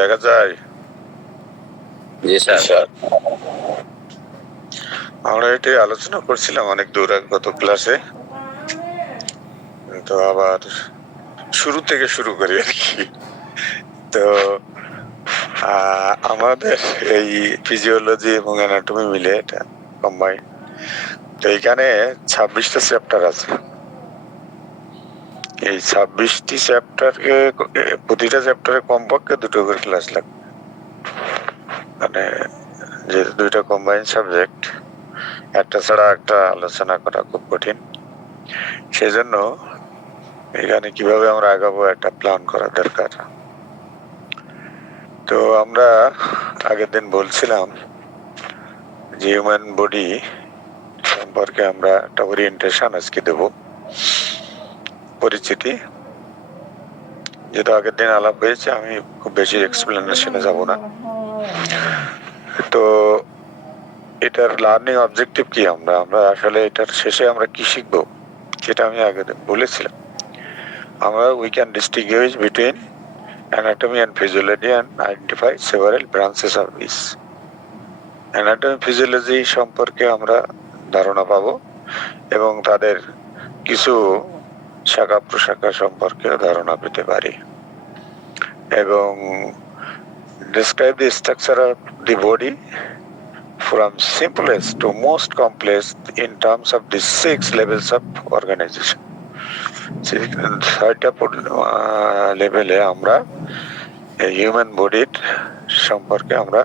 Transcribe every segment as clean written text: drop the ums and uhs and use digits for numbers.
দেখা যায়। জি স্যার, আমরা এটাই আলোচনা করছিলাম অনেক দূর গত ক্লাসে, তো আবার শুরু থেকে শুরু করি আর কি। তো আমাদের এই ফিজিওলজি এবং অ্যানাটমি মিলে এটা কম্বাইন। তো এখানে 26টা চ্যাপ্টার আছে। এই 26টি চ্যাপ্টারকে প্রতিটা চ্যাপ্টারে কমপক্ষে 2টো করে ক্লাস লাগবে, মানে যে 2টা কম্বাইন সাবজেক্ট, একটা ছাড়া একটা আলোচনা করা খুব কঠিন। সেজন্য এখানে কিভাবে আমরা আগাবো একটা প্ল্যান করা দরকার। তো আমরা আগের দিন বলছিলাম যে হিউম্যান বডি সম্পর্কে আমরা একটা ওরিয়েন্টেশন আজকে দেব, পরিচিতি, যেটা আগের দিন আলাপ হয়েছে। আমি খুব বেশি এক্সপ্লেনেশনে যাব না। তো এটার লার্নিং অবজেক্টিভ কি, আমরা আসলে এটার শেষে আমরা কি শিখবো সেটা আমি আগের দিন বলেছিলাম। আমরা we can distinguish between anatomy and physiology and identify several branches of this. anatomy physiology সম্পর্কে আমরা ধারণা পাবো এবং তাদের কিছু শাখা প্রশাখা সম্পর্কে ধারণা পেতে পারি, এবং describe the structure of the body from simplest to most complex in terms of the 6 levels of organization. 6টা লেভেলে আমরা হিউম্যান বডির সম্পর্কে আমরা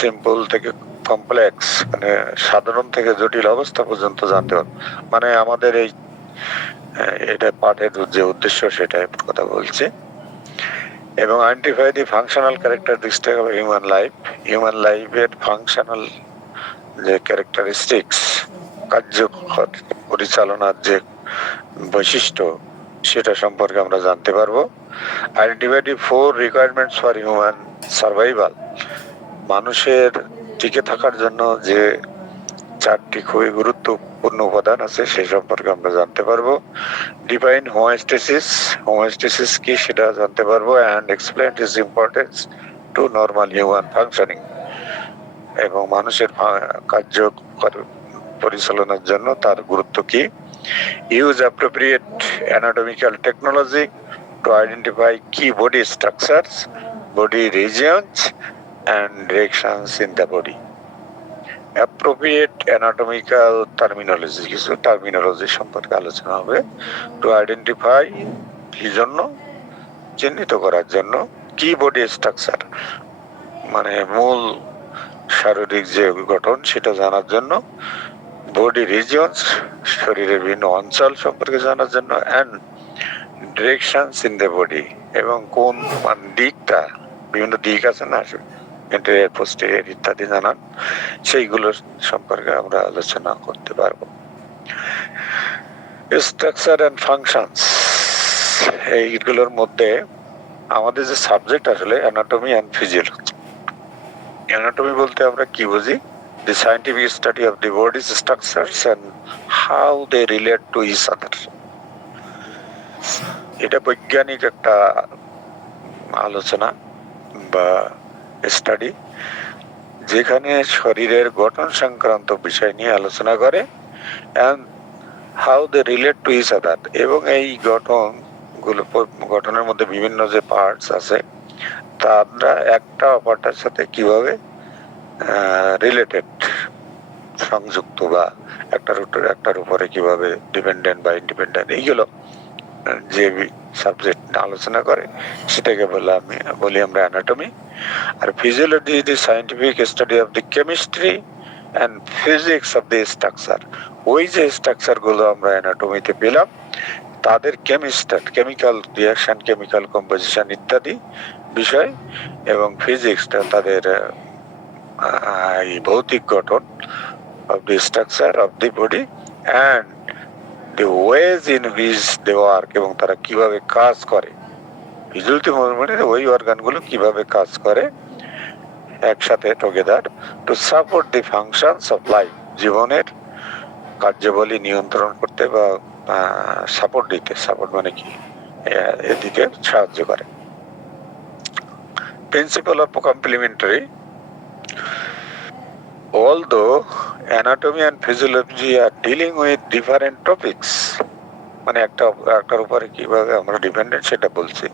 সিম্পল থেকে কমপ্লেক্স, মানে সাধারণ থেকে জটিল অবস্থা পর্যন্ত জানতে পারবো। মানে আমাদের এই এটা পাঠের যে উদ্দেশ্য সেটাই কথা বলছি। এবং identify the functional characteristic of human life, human লাইফের ফাংশনাল যে ক্যারেক্টারিস্টিক্স, কার্য পরিচালনার যে বৈশিষ্ট্য সেটা সম্পর্কে আমরা জানতে পারবো। Identify the 4 requirements for human survival, মানুষের টিকে থাকার জন্য যে 4টি খুবই গুরুত্বপূর্ণ উপাদান আছে সে সম্পর্কে আমরা জানতে পারবো। ডিফাইন হোমিওস্ট্যাসিস, হোমিওস্ট্যাসিস কি সেটা জানতে পারবো। And explain its importance to normal human functioning, এবং মানুষের কার্য পরিচালনার জন্য তার গুরুত্ব কি। Use appropriate anatomical technology to identify key body structures, body regions and directions in the body. Appropriate anatomical terminology, কিছু টার্মিনোলজি সম্পর্কে আলোচনা হবে। টু আইডেন্টিফাই, কি জন্য, চিহ্নিত করার জন্য। কি বডি স্ট্রাকচার, মানে মূল শারীরিক যে গঠন সেটা জানার জন্য। বডি রিজিয়নস, শরীরের বিভিন্ন অঞ্চল সম্পর্কে জানার জন্য। And directions in the body, এবং কোন দিকটা, বিভিন্ন দিক আছে না, পোস্টেরিয়র ইত্যাদি জানান, সেইগুলো সম্পর্কে আমরা আলোচনা করতে পারবো। স্ট্রাকচার এন্ড ফাংশনস, এইগুলোর মধ্যে আমাদের যে সাবজেক্ট আসলে অ্যানাটমি এন্ড ফিজিওলজি। অ্যানাটমি বলতে আমরা কি বুঝি? The scientific study of the body's structures and how they relate to each other. এটা বৈজ্ঞানিক একটা আলোচনা বা স্টাডি, যেখানে শরীরের গঠন সংক্রান্ত বিষয় নিয়ে আলোচনা করে, and how they relate to each other, এবং এই গঠনের মধ্যে বিভিন্ন যে পার্টস আছে তারা একটা অপরটার সাথে কিভাবে রিলেটেড, সংযুক্ত, বা একটার উপরে কিভাবে ডিপেন্ডেন্ট বা ইন্ডিপেন্ডেন্ট, এইগুলো যে সাবজেক্ট আলোচনা করে সেটাকে বলি আমরা অ্যানাটমি। আর physiology is the scientific study of the chemistry and physics of the structure. ওই যে স্ট্রাকচার গুলো আমরা অ্যানাটমিতে পেলাম তাদের কেমিক্যাল রিয়াকশন, কেমিক্যাল কম্পোজিশন ইত্যাদি বিষয়, এবং ফিজিক্সটা তাদের ভৌতিক গঠন of the structure of the body and the ways in which they work, এবং তারা কিভাবে কাজ করে, ভিজুয়ালিটি মানে ওই অর্গানগুলো কিভাবে কাজ করে একসাথে together to support the functions of life, জীবনের কার্যাবলী নিয়ন্ত্রণ করতে বা সাপোর্ট দিতে, সাপোর্ট মানে কি, এদিকে সাহায্য করে। Principle of complementary, although anatomy and physiology are dealing with different topics, মানে একটার উপরে কিভাবে আমরা ডিপেন্ডেন্ট সেটা বলছি,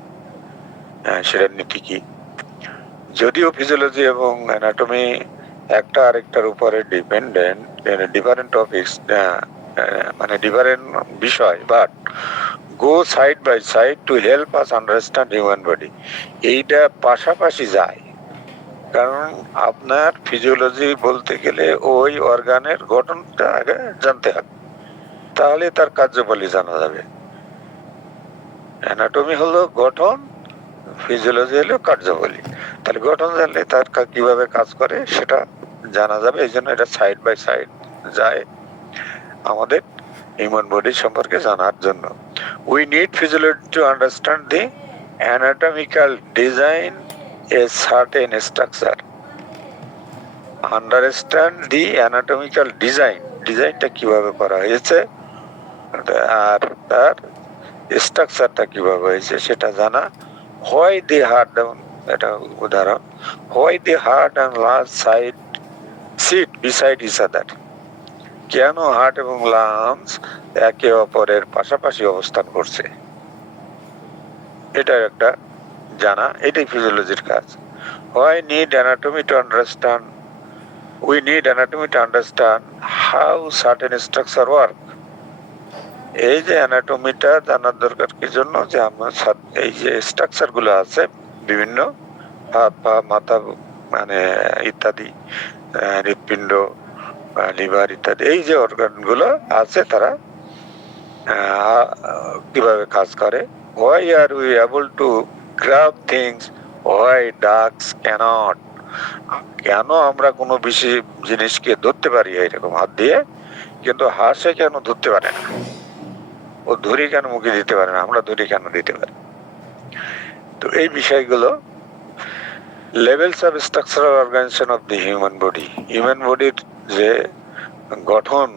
সেটার নীতি কি। যদিও ফিজিওলজি এবং অ্যানাটমি একটা আরেকটার উপরে ডিপেন্ডেন্ট, ডিফারেন্ট টপিকস, মানে ডিফারেন্ট বিষয়, but go side by side to help us understand human body. এইটা পাশাপাশি যায়, কারণ আপনার ফিজিওলজি বলতে গেলে ওই অর্গানের গঠনটা আগে জানতে হবে, তাহলে তার কার্যবলী জানা যাবে। অ্যানাটমি হলো গঠন, ফিজিওলজি হলো কার্যবলী। তাহলে গঠন জানলে তার কিভাবে কাজ করে সেটা জানা যাবে, এই জন্য এটা সাইড বাই সাইড যায় আমাদের হিউম্যান বডি সম্পর্কে জানার জন্য। We need physiology to understand the anatomical design a certain structure. Understand the anatomical design, ডিজাইনটা কিভাবে করা হয়েছে আর তার স্ট্রাকচারটা কিভাবে হয়েছে সেটা জানা। হোয়াই দি হার্ট, যেমন এটা উদাহরণ, why the heart and lungs side sit beside each other, কেন হার্ট এবং লাঞ্চ একে অপরের পাশাপাশি অবস্থান করছে, এটা একটা জানা, এটাই ফিজিওলজির কাজ। Why need anatomy to understand, we need anatomy to understand how certain structure work. এই যে অ্যানাটমিটা জানার দরকার কি জন্য, যে আমার এই যে স্ট্রাকচার গুলো আছে বিভিন্ন হাত পা মাথা মানে ইত্যাদি, হৃৎপিণ্ড, লিভার ইত্যাদি, এই যে অর্গান গুলো আছে তারা কিভাবে কাজ করে। Why are we able to grab things why ducks can't, কেন আমরা কোনো বিশেষ জিনিসকে ধরতে পারি এরকম হাত দিয়ে, কিন্তু হাঁসে কেন ধরতে পারে না, ও ধরি কেন মুখে দিতে পারে না, আমরা ধরি কেন দিতে পারি। তো এই বিষয়গুলো levels of structural organization of the human body, human বডির যে গঠন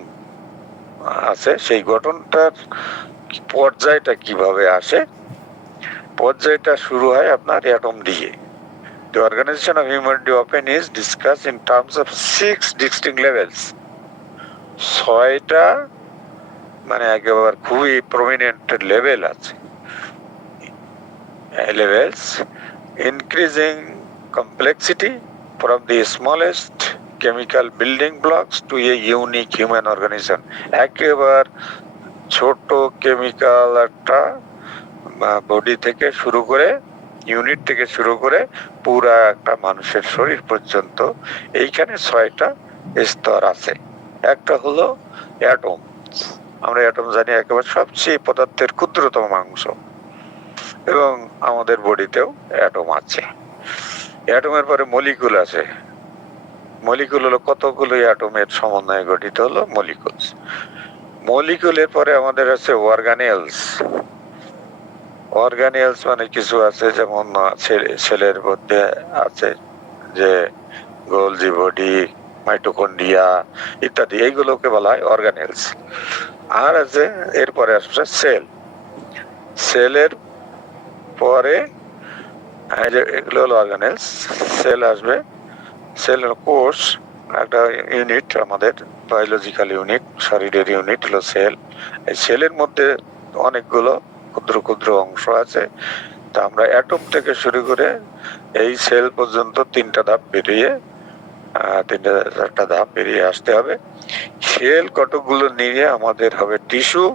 আছে সেই গঠনটার পর্যায়টা কিভাবে আসে। পর্যায়টা শুরু হয় আপনার অ্যাটম দিয়ে। The organization of human body often is discussed in terms of 6 distinct levels. 6টা মানে একেবারে খুবই প্রমিনেন্ট লেভেল আছে, levels increasing complexity from the smallest chemical building blocks to a unique human organism. একেবারে ছোট কেমিক্যাল একটা body থেকে শুরু করে, ইউনিট থেকে শুরু করে পুরা একটা মানুষের শরীর পর্যন্ত এইখানে 6টা স্তর আছে। একটা হলো অ্যাটম, আমরা অ্যাটম জানি একেবারে সবচেয়ে পদার্থের ক্ষুদ্রতম অংশ, এবং আমাদের বডিতেও অ্যাটম আছে। অ্যাটমের পরে মলিকুল আছে, মলিকুল হলো কতগুলো অ্যাটমের সমন্বয়ে গঠিত হলো মলিকুলস। মলিকুলের পরে আমাদের আছে অর্গানেলস। অর্গানেলস মানে কিছু আছে, যেমন সেলের মধ্যে আছে যে গোলজি বডি, মাইটোকন্ড্রিয়া ইত্যাদি, এইগুলোকে বলা হয় অর্গানেলস। আর আছে এরপরে আসছে সেল, সেলের পরে এগুলো হলো অর্গানেলস। সেল আসবে, সেল কোষ একটা ইউনিট, আমাদের বায়োলজিক্যাল ইউনিট, শরীরের ইউনিট হলো সেল। এই সেলের মধ্যে অনেকগুলো ক্ষুদ্র ক্ষুদ্র অংশ আছে। তা আমরা অ্যাটম থেকে শুরু করে এই সেল পর্যন্ত 3টা ধাপ পেরিয়ে 3টা ধাপ পেরিয়ে আসতে হবে। সেল কতগুলো নিয়ে আমাদের হবে টিস্যু,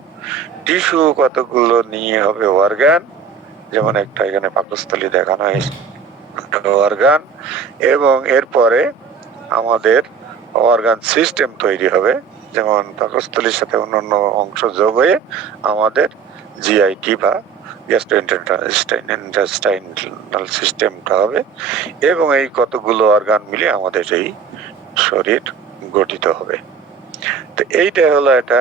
টিস্যু কতগুলো নিয়ে হবে অর্গান, যেমন একটা এখানে পাকস্থলী দেখানো হয়েছে অর্গান, এবং এরপরে আমাদের অর্গান সিস্টেম তৈরি হবে, যেমন পাকস্থলীর সাথে অন্যান্য অংশ যোগ হয়ে আমাদের জিআইটি বা গ্যাস্ট্রোইন্টেস্টাইনাল সিস্টেমটা হবে, এবং এই কতগুলো অর্গান মিলে আমাদের এই শরীর গঠিত হবে। তো এইটা হলো একটা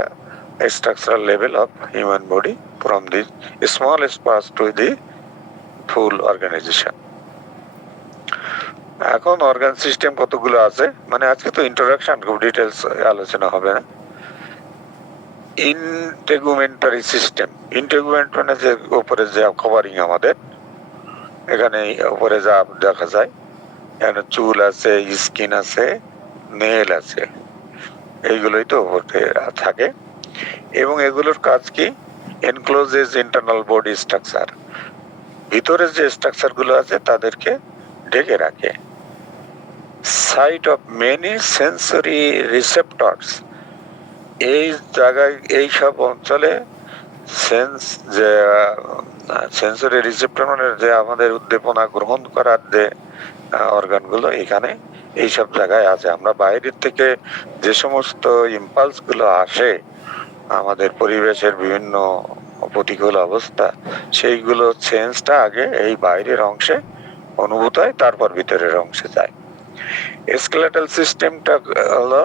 structural level of human body, from the smallest parts to the full organization. এখন অর্গান সিস্টেম কতগুলো আছে, মানে আজকে তো ইন্ট্রোডাকশন, খুব ডিটেলস আলোচনা হবে না। ইন্টেগুমেন্টারি সিস্টেম, ইন্টেগুমেন্ট মানে যে উপরে যে কভারিং, আমাদের এখানে উপরে যা দেখা যায়, এখানে চুল আছে, স্কিন আছে, নেল আছে, এইগুলোই তো উপরে থাকে। এবং এগুলোর কাজ কি? এনক্লোজেস ইন্টারনাল বডি স্ট্রাকচার, ভিতরে যে স্ট্রাকচার গুলো আছে তাদেরকে ঢেকে রাখে। সাইট অফ মেনি সেন্সরি রিসেপ্টরস, এই জায়গায়, এই সব অঞ্চলে সেন্স যে সেন্সরি রিসেপ্টর মানে যে আমাদের উদ্দীপনা গ্রহণ করার যে অর্গানগুলো, এখানে এইসব জায়গায় আছে। আমরা বাইরের থেকে যে সমস্ত ইম্পালস গুলো আসে, আমাদের পরিবেশের বিভিন্ন প্রতিকূল অবস্থা, সেইগুলো সেন্সটা আগে এই বাইরের অংশে অনুভূত হয়, তারপর ভিতরের অংশে যায়। স্কেলেটাল সিস্টেমটা হলো,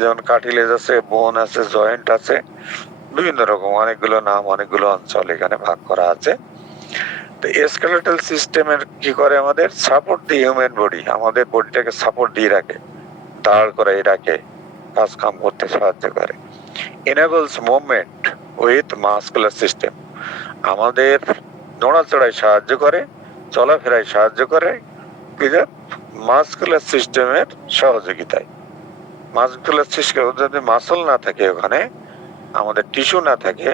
যেমন কার্টিলেজ আছে, বোন আছে, জয়েন্ট আছে, বিভিন্ন রকম অনেকগুলো নাম, অনেকগুলো অঞ্চল এখানে ভাগ করা আছে। তো স্কেলেটাল সিস্টেমের কি করে? আমাদের সাপোর্ট দি হিউম্যান বডি, আমাদের বডিটাকে সাপোর্ট দিয়ে রাখে, দাঁড় করাই রাখে, কাজ কাম করতে সাহায্য করে। enables movement with muscular system, আমাদের নড়াচড়ায় সাহায্য করে, চলাফেরায় সাহায্য করে, মাসকুলার সিস্টেমের সহযোগিতায়। মাসকুলার সিস্টেম, যদি মাসল না থাকে ওখানে, আমাদের টিস্যু না থাকে,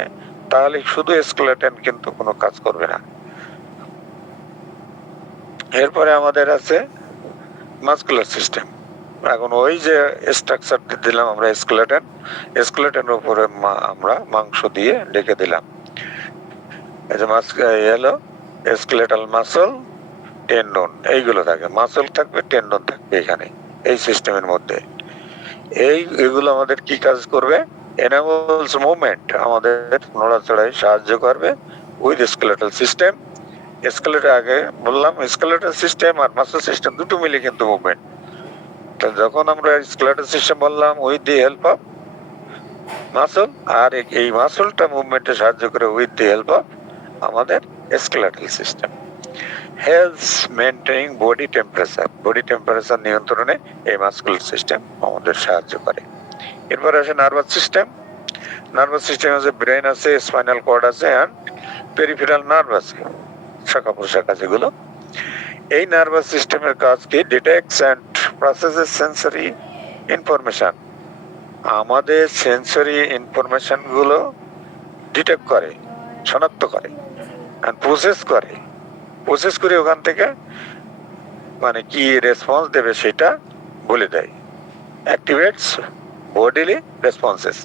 তাহলে শুধু স্কেলেটন কিন্তু কোনো কাজ করবে না। এরপরে আমাদের আছে মাসকুলার সিস্টেম। এখন ওই যে স্ট্রাকচারটি দিলাম আমরা স্কেলেটন, স্কেলেটনের উপরে আমরা মাংস দিয়ে ঢেকে দিলাম। এই যে হলো স্কেলেটাল মাসল, টেন্ডন, এইগুলো থাকে। মাসল থাকবে, টেন্ডন থাকবে এখানে, এই সিস্টেমের মধ্যে। এগুলো আমাদের কি কাজ করবে? এনাবলস মুভমেন্ট, আমাদের নড়াচড়ায় সাহায্য করবে উইথ স্কেলেটাল সিস্টেম। স্কেলেটাল, আগে বললাম স্কেলেটাল সিস্টেম আর মাসল সিস্টেম দুটো মিলে কিন্তু মুভমেন্ট। তো যখন আমরা স্কেলেটাল সিস্টেম বললাম with the help of muscle, আর এই মাসলটা মুভমেন্টে সাহায্য করে উইথ দি হেল্প অফ আমাদের skeletal system. Health maintaining body temperature, body temperature নিয়ন্ত্রণে এই মাসকুলার সিস্টেম আমাদের সাহায্য করে। এরপরে আসে নার্ভাস সিস্টেম। নার্ভাস সিস্টেম আছে, ব্রেন আছে, স্পাইনাল কর্ড আছে, এন্ড পেরিফেরাল নার্ভ আছে, শাখা প্রশাখা যেগুলো। এই নার্ভাস সিস্টেমের কাজ কি? Detects and processes sensory information, আমাদের সেন্সরি ইনফরমেশন গুলো ডিটেক্ট করে, শনাক্ত করে, এন্ড প্রসেস করে, প্রসেস করে ওখান থেকে মানে কি রেসপন্স দেবে সেটা বলে দেয়। অ্যাক্টিভেটস বডিলি রেসপন্সেস,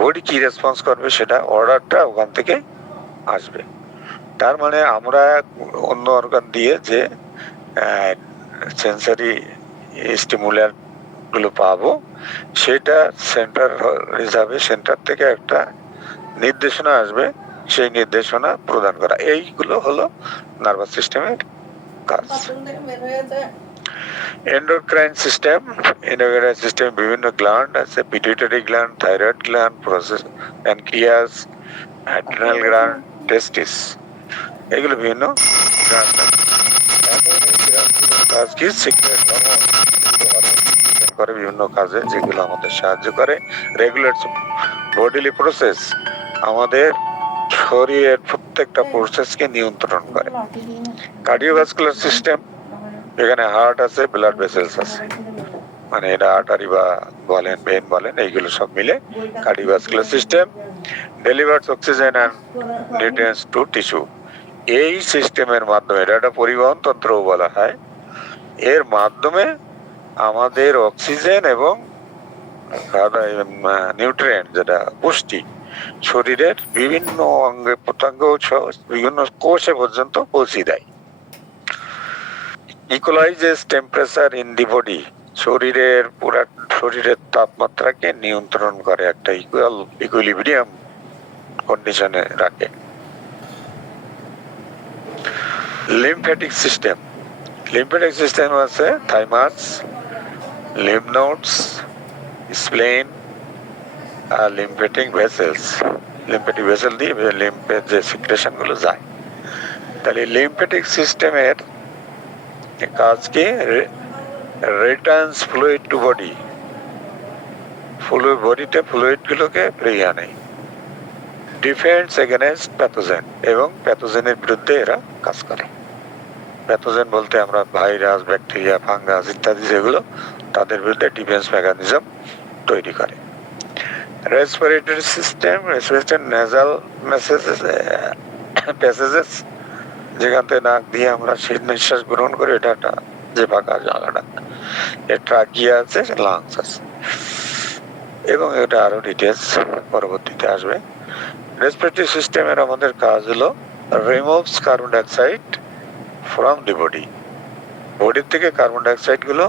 বডি কি রেসপন্স করবে সেটা অর্ডারটা ওখান থেকে আসবে। তার মানে আমরা অন্য অর্গান দিয়ে যে সেন্সরি স্টিমুলার গুলো পাবো, সেটা সেন্টার হিসাবে সেন্টার থেকে একটা নির্দেশনা আসবে, সেই নির্দেশনা প্রদান করা। এইগুলো হলো নার্ভাস সিস্টেমের কাজ। এন্ডোক্রাইন সিস্টেম, এন্ডোক্রাইন সিস্টেম বিভিন্ন গ্ল্যান্ড আছে, pituitary gland, thyroid gland, process pancreas, adrenal gland, testis, এগুলো বিভিন্ন গ্ল্যান্ড আছে। কাজ কি? সিক্রেট হরমোন, করে বিভিন্ন কাজে, যেগুলো আমাদের সাহায্য করে। রেগুলেটস বডিলি প্রসেস, আমাদের শরীরের প্রত্যেকটা প্রসেসকে নিয়ন্ত্রণ করে। কার্ডিওভাস্কুলার সিস্টেম, এখানে হার্ট আছে, ব্লাড ভেসেলস আছে, মানে এটা আর্টারি বা বলেন, ভেন বলেন, এইগুলো সব মিলে cardiovascular system. Delivers oxygen and nutrients to tissue, এই সিস্টেমের মাধ্যমে, এটা একটা পরিবহন তন্ত্রও বলা হয়, এর মাধ্যমে আমাদের অক্সিজেন এবং নিউট্রিয়েন্ট, যেটা পুষ্টি, শরীরের বিভিন্ন অঙ্গে প্রত্যঙ্গ, বিভিন্ন কোষে পর্যন্ত পৌঁছে দেয়। ইকুয়ালাইজেস টেম্পারেচার ইন দি বডি, শরীরের পুরা শরীরের তাপমাত্রাকে নিয়ন্ত্রণ করে, একটা ইকুইলিব্রিয়াম কন্ডিশনে রাখে। লিম্ফ্যাটিক সিস্টেম, লিম্ফ্যাটিক সিস্টেম আছে থাইমাস, লিম্ফ নোডস, স্প্লেন আর লিম্ফ্যাটিক ভেসেলস। লিম্ফ্যাটিক ভেসেল দিয়ে লিম্ফের যে সিক্রেশন গুলো যায়। তাহলে লিম্ফেটিক সিস্টেমের কাজ কি? রিটার্নস ফ্লুইড টু বডি, বডিতে ফ্লুইড গুলোকে ফিরিয়ে আনে। ডিফেন্স এগেনস্ট প্যাথোজেন, এবং প্যাথোজেনের বিরুদ্ধে এরা কাজ করে। প্যাথোজেন বলতে আমরা ভাইরাস, ব্যাকটেরিয়া, ফাঙ্গাস ইত্যাদি যেগুলো, তাদের বিরুদ্ধে ডিফেন্স মেকানিজম তৈরি করে। Respiratory system, respiratory nasal passages, যেখান থেকে নাক দিয়ে আমরা শীত নিঃশ্বাস গ্রহণ করি, এটা একটা যে ফাঁকা জায়গাটা, এর ট্রাকিয়া আছে, লাংস আছে, এবং এটা আরো ডিটেলস পরবর্তীতে আসবে। রেসপিরেটরি সিস্টেমের আমাদের কাজ হলো removes carbon dioxide from the body, বডির থেকে কার্বন ডাইঅক্সাইড গুলো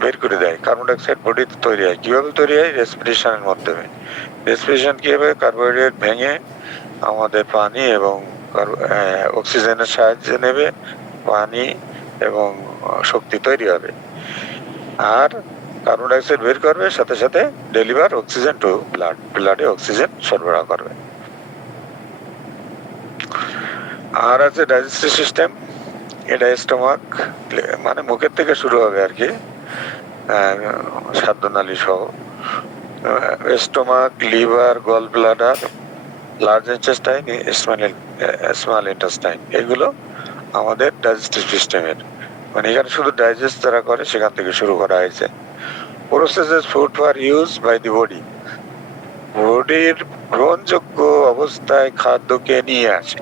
বের করে দেয়। কার্বন ডাইঅক্সাইড বডিতে তৈরি হয়, কিভাবে তৈরি হয়? রেসপিরেশনের মাধ্যমে। রেসপিরেশন কিভাবে? কার্বোহাইড্রেট ভেঙে আমাদের পানি এবং অক্সিজেনের সাহায্যে নেবে, পানি এবং শক্তি তৈরি হবে, আর কার্বন ডাইঅক্সাইড বের করবে, সাথে সাথে ডেলিভার অক্সিজেন টু ব্লাড, ব্লাডে অক্সিজেন সরবরাহ করবে। আর আছে ডাইজেস্টিভ সিস্টেম, এটা স্টোমাক, মানে মুখের থেকে শুরু হবে আর কি, খাদ্যনালী সহ। Stomach, liver, gall bladder, large intestine, small intestine, এগুলো আমাদের ডাইজেস্টিভ সিস্টেমের, মানে এখানে শুধু ডাইজেস্ট যারা করে সেখান থেকে শুরু করা হয়েছে। Processes food for use by the body, বডির গ্রহণযোগ্য অবস্থায় খাদ্যকে নিয়ে আসে।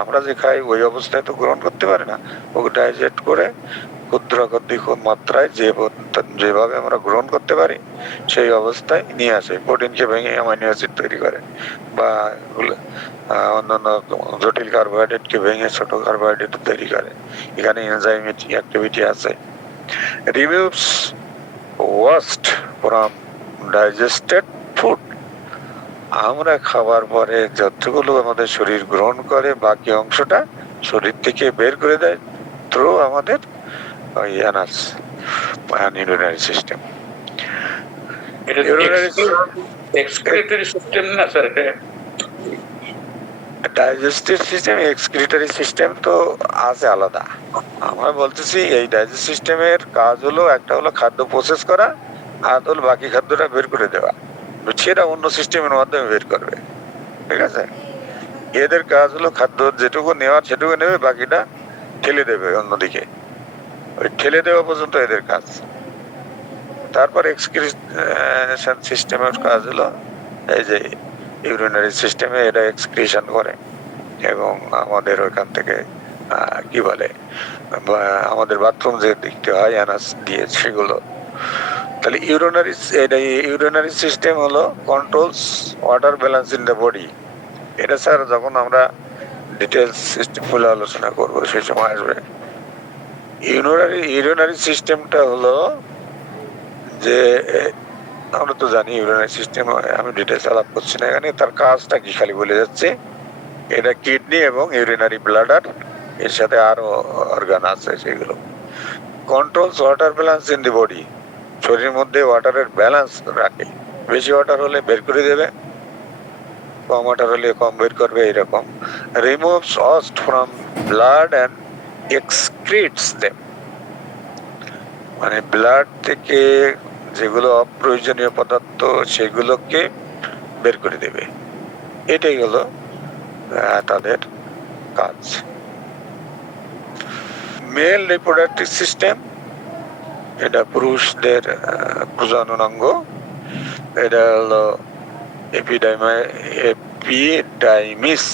আমরা যে খাই ওই অবস্থায় তো গ্রহণ করতে পারে না, ওকে ডাইজেস্ট করে ক্ষুদ্র মাত্রায় যেভাবে আমরা গ্রহণ করতে পারি সেই অবস্থায় নিয়ে আসে। প্রোটিনকে ভেঙে অ্যামাইনো অ্যাসিড তৈরি করে, বা অন্যান্য জটিল কার্বোহাইড্রেটকে ভেঙে ছোট কার্বোহাইড্রেট তৈরি করে। এখানে এনজাইমেটিক অ্যাক্টিভিটি আছে। Removes waste from digested food, আমরা খাবার পরে যতগুলো আমাদের শরীর গ্রহণ করে বাকি অংশটা শরীর থেকে বের করে দেয় থ্রু আমাদের Anas urinary system. Excretory system না স্যার, এটা ডাইজেস্টিভ সিস্টেম, এক্সক্রিটরি সিস্টেম তো আছে আলাদা। আমরা বলতেছি এই ডাইজেস্টিভ সিস্টেমের কাজ হলো, একটা হলো খাদ্য প্রসেস করা, আর হলো বাকি খাদ্যটা বের করে দেওয়া, সেটা অন্য সিস্টেমের মাধ্যমে বের করবে, ঠিক আছে? এদের কাজ হলো খাদ্য যেটুকু নেওয়ার সেটুকু নেবে, বাকিটা ঠেলে দেবে অন্যদিকে, ওই ঠেলে দেওয়া পর্যন্ত এদের কাজ। তারপর এক্সক্রিশন সিস্টেমের কাজ হলো এই যে ইউরিনারি সিস্টেমে এরা এক্সক্রিশন করে, এবং আমাদের ওইখান থেকে কি বলে, আমাদের বাথরুম যে দেখতে হয় অ্যানাস দিয়ে, সেগুলো। তাহলে ইউরিনারি সিস্টেম হলো controls water balance in the body. এটা স্যার যখন আমরা ডিটেলস সিস্টেম ফুল আলোচনা করবো সেই সময় আসবে। ইউরিনারি সিস্টেমটা হলো যে, আমরা তো জানি ইউরিনারি সিস্টেম, আমি ডিটেলস আলাপ করছি না এখানে, তার কাজটা কি খালি বলে যাচ্ছে। এটা কিডনি এবং ইউরিনারি ব্লাডার, এর সাথে আরো অর্গান আছে, সেগুলো controls water balance in the body, শরীরের মধ্যে ওয়াটারের ব্যালেন্স রাখে। বেশি ওয়াটার হলে বের করে দেবে, কম ওয়াটার হলে কম বের করবে, এরকম। Removes waste from blood and excretes them, মানে ব্লাড থেকে যেগুলো অপ্রয়োজনীয় পদার্থ সেগুলোকে বের করে দেবে, এটাই হলো তাদের কাজ। মেল রিপ্রোডাক্টিভ সিস্টেম, এটা পুরুষদের প্রজননাঙ্গ, এটা হলো এপিডাইমিস,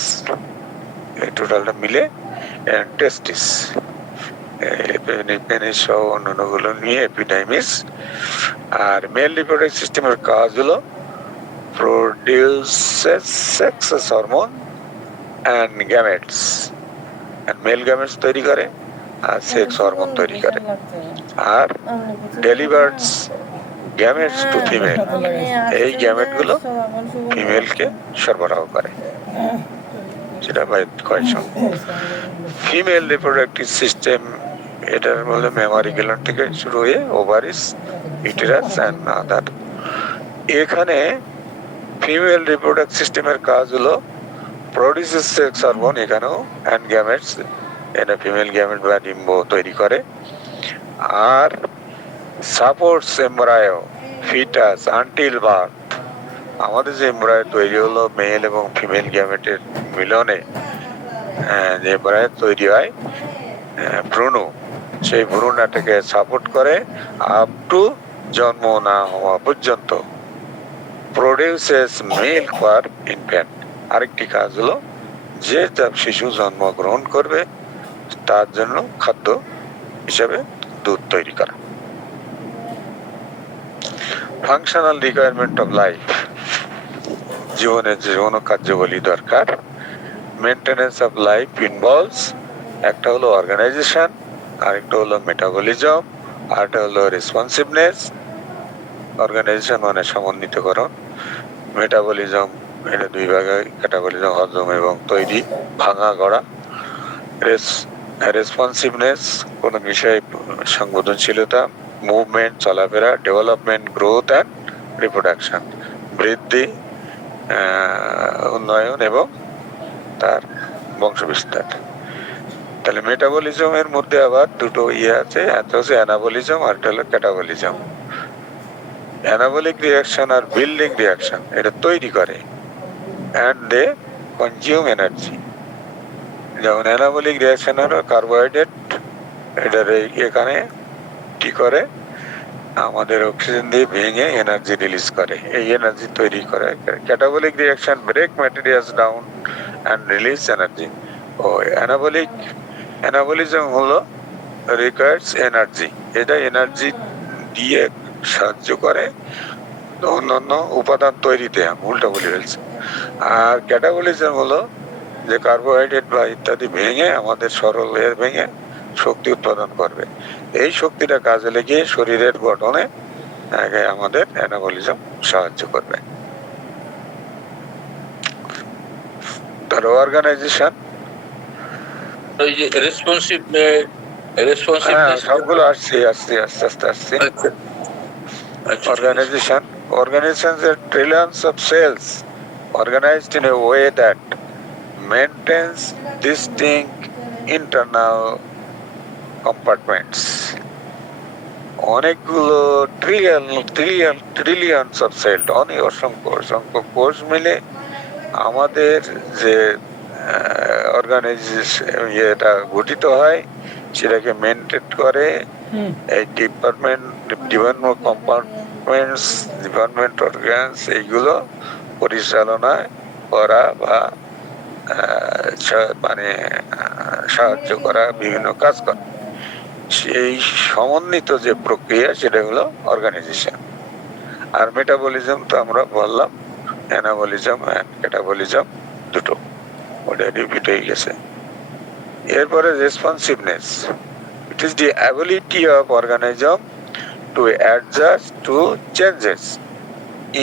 এই টোটালটা মিলে টেস্টিস, পেনিস সহ অন্যান্যগুলো নিয়ে এপিডাইমিস। আর মেল রিপ্রোডাক্টিভ সিস্টেমের কাজ হলো produces sex hormone and gametes, male gametes তৈরি করে আর সেক্স হরমোন তৈরি করে, আর ডেলিভার্স গ্যামেটস টু ফিমেল, এই গ্যামেট গুলো ফিমেলকে সরবরাহ করে, সেটা কয়েকজন। ফিমেল রিপ্রোডাক্টিভ সিস্টেম, এটার মধ্যে মেমারি গ্ল্যান্ড থেকে শুরু হয়ে ওভারিস, ইউটেরাস এন্ড আদার। এখানে ফিমেল রিপ্রোডাক্টিভ সিস্টেমের কাজ হলো প্রডিউসেস সেক্স হরমোন এখানেও অ্যান্ড গ্যামেটস এটা ফিমেল গ্যামেট বা ডিম্ব তৈরি করে, আর supports embryo foetus until birth. আমাদের যে এমব্রায়ো তৈরি হলো মেল এবং ফিমেল গ্যামেটের মিলনে যে এমব্রায়ো তৈরি হয় ভ্রূণ, সেই ভ্রূণটাকে সাপোর্ট করে আপ টু জন্ম না হওয়া পর্যন্ত। প্রডিউসেস মিল্ক ফর ইনফ্যান্ট, আরেকটি কাজ হলো যে শিশু জন্মগ্রহণ করবে তার জন্য খাদ্য হিসেবে দুধ তৈরি করা। ফাংশনাল রিকোয়ারমেন্ট অফ লাইফ, জীবনের যে কোনো কার্যাবলী দরকার। মেনটেনেন্স অফ লাইফ ইনভলভস, একটা হলো অর্গানাইজেশন, আরেকটা হলো মেটাবলিজম, আরেকটা হলো রেসপন্সিভনেস। অর্গানাইজেশন মানে সমন্বিতকরণ, মেটাবলিজম এটা দুই ভাগে, ক্যাটাবলিজম হজম এবং তৈরি ভাঙা গড়া। রেসপন্সিভনেস কোনো বিষয়ে সংবেদনশীলতা, মুভমেন্ট চলাফেরা, ডেভেলপমেন্ট গ্রোথ অ্যান্ড রিপ্রোডাকশন বৃদ্ধি উন্নয়ন এবং তার বংশবিস্তার। তাহলে মেটাবলিজমের মধ্যে আবার দুটো আছে, একটা হচ্ছে অ্যানাবলিজম আর একটা হলো ক্যাটাবলিজম। অ্যানাবলিক রিয়াকশন আর বিল্ডিং রিয়াকশন এটা তৈরি করে অ্যান্ড দে কনজিউম এনার্জি। যেমন অ্যানাবলিক রিয়াকশন হলো কার্বোহাইড্রেট, এটার এখানে কি করে আমাদের অক্সিজেন দিয়ে ভেঙে এনার্জি রিলিজ করে, এই এনার্জি তৈরি করে। Catabolic reaction break materials down and release energy. ও অ্যানাবলিজম হলো রিকোয়ার্স এনার্জি, এটা এনার্জি দিয়ে সাহায্য করে অন্যান্য উপাদান তৈরিতে, আমি উল্টা বলে ফেলছি। আর ক্যাটাবলিজম হলো যে কার্বোহাইড্রেট বা ইত্যাদি ভেঙে আমাদের সরল ভেঙে শক্তি উৎপাদন করবে, এই শক্তিটা কাজে লেগে শরীরের গঠনে আমাদের অ্যানাবলিজম সাহায্য করবে। ধরো অর্গানাইজেশন, ওই যে সবগুলো আসছে আস্তে আস্তে আসছে। Organization are trillions of cells organized in a way that maintains distinct internal compartments. অনেকগুলো ট্রিলিয়নস অফ সেল, অনেক অসংখ্য কোষ মিলে আমাদের যে অর্গানাইজেশন এটা গঠিত হয় সেটাকে মেনটেন করে। এই ডিপার্টমেন্ট কম্পার্টমেন্টস, ডিপার্টমেন্ট অর্গানস এইগুলো পরিচালনা করা বা মানে সাহায্য করা, বিভিন্ন কাজ করা, সেই সমন্বিত যে প্রক্রিয়া সেটা হলো অর্গানাইজেশন। আর মেটাবলিজম তো আমরা বললাম, অ্যানাবলিজম অ্যান্ড ক্যাটাবলিজম দুটো, ওটা রিপিট হয়ে গেছে। এরপরে responsiveness, it is the ability of organism to adjust to changes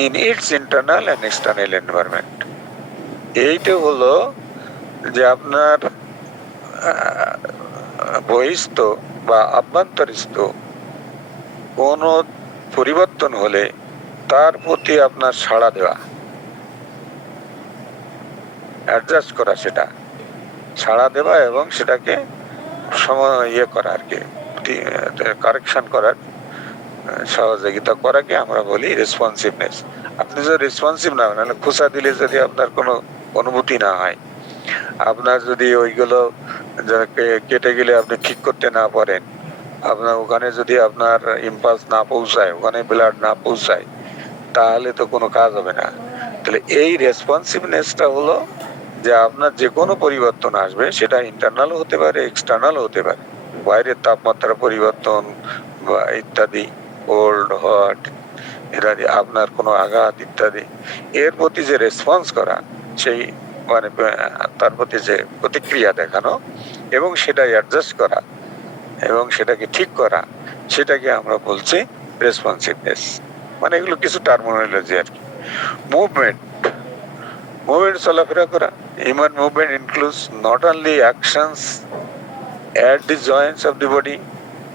in its internal and external environment. এইটা হলো যে আপনার বহিস্থ বা আভ্যন্তরস্থ কোনো পরিবর্তন হলে তার প্রতি আপনার সাড়া দেওয়া, অ্যাডজাস্ট করা, সেটা সাড়া দেওয়া এবং সেটাকে করা আর কি, কারেকশন করার সহযোগিতা করাকে আমরা বলি রেসপন্সিভনেস। আপনি যদি রেসপন্সিভ না হন, খোঁচা দিলে যদি আপনার কোনো অনুভূতি না হয়, আপনার যদি ওইগুলো কেটে গেলে আপনি ঠিক করতে না পারেন, আপনার ওখানে যদি আপনার ইম্পালস না পৌঁছায়, ওখানে ব্লাড না পৌঁছায়, তাহলে তো কোনো কাজ হবে না। তাহলে এই রেসপন্সিভনেসটা হলো যে আপনার যে কোনো পরিবর্তন আসবে সেটা ইন্টারনাল হতে পারে, এক্সটার্নাল হতে পারে, বাইরের তাপমাত্রা পরিবর্তন বা ইত্যাদি, কোল্ড হট ইত্যাদি, আপনার কোনো আঘাত ইত্যাদি, এর প্রতি যে রেসপন্স করা, সেই মানে তার প্রতি যে প্রতিক্রিয়া দেখানো এবং সেটা অ্যাডজাস্ট করা এবং সেটাকে ঠিক করা, সেটাকে আমরা বলছি রেসপন্সিভনেস। মানে এগুলো কিছু টার্মিনোলজি আর কি। মুভমেন্ট চলাফেরা করা। Human movement includes not only actions at the joints of the body,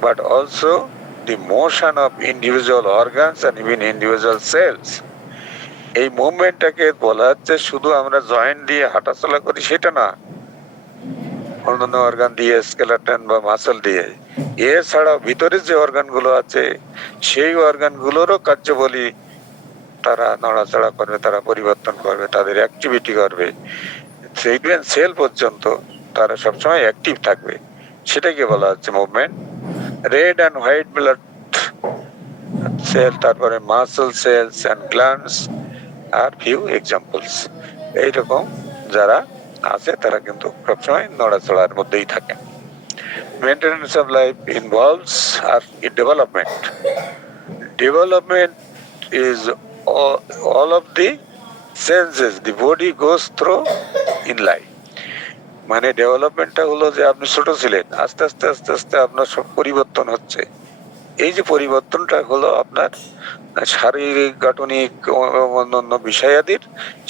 but also the motion of individual organs and even individual cells. এই মুভমেন্টটাকে বলা হচ্ছে শুধু আমরা জয়েন্ট দিয়ে হাঁটাচলা করি সেটা না, অন্যান্য অর্গান দিয়ে, স্কেলেটন বা মাসল দিয়ে। এছাড়াও ভিতরে যে অর্গান গুলো আছে সেই অর্গান গুলোরও কার্যাবলী তারা নড়াচড়া করবে, তারা পরিবর্তন করবে, তাদের অ্যাক্টিভিটি করবে। ইভেন সেল পর্যন্ত তারা সবসময় অ্যাক্টিভ থাকবে, সেটাকে বলা হচ্ছে movement. Red and white blood cell, তারপরে muscle cells and glands are few examples. এইরকম যারা আছে তারা কিন্তু সবসময় নড়াচড়ার মধ্যেই থাকে। মেনটেনেন্স অফ লাইফ ইনভলভস আর development. Development is all of the senses the body goes through in life. মানে ডেভেলপমেন্টটা হলো যে আপনি ছোট ছিলেন, আস্তে আস্তে আস্তে আস্তে আপনার সব পরিবর্তন হচ্ছে। এই যে পরিবর্তনটা হলো আপনার শারীরিক গাঠনিক অন্যান্য বিষয়াদির,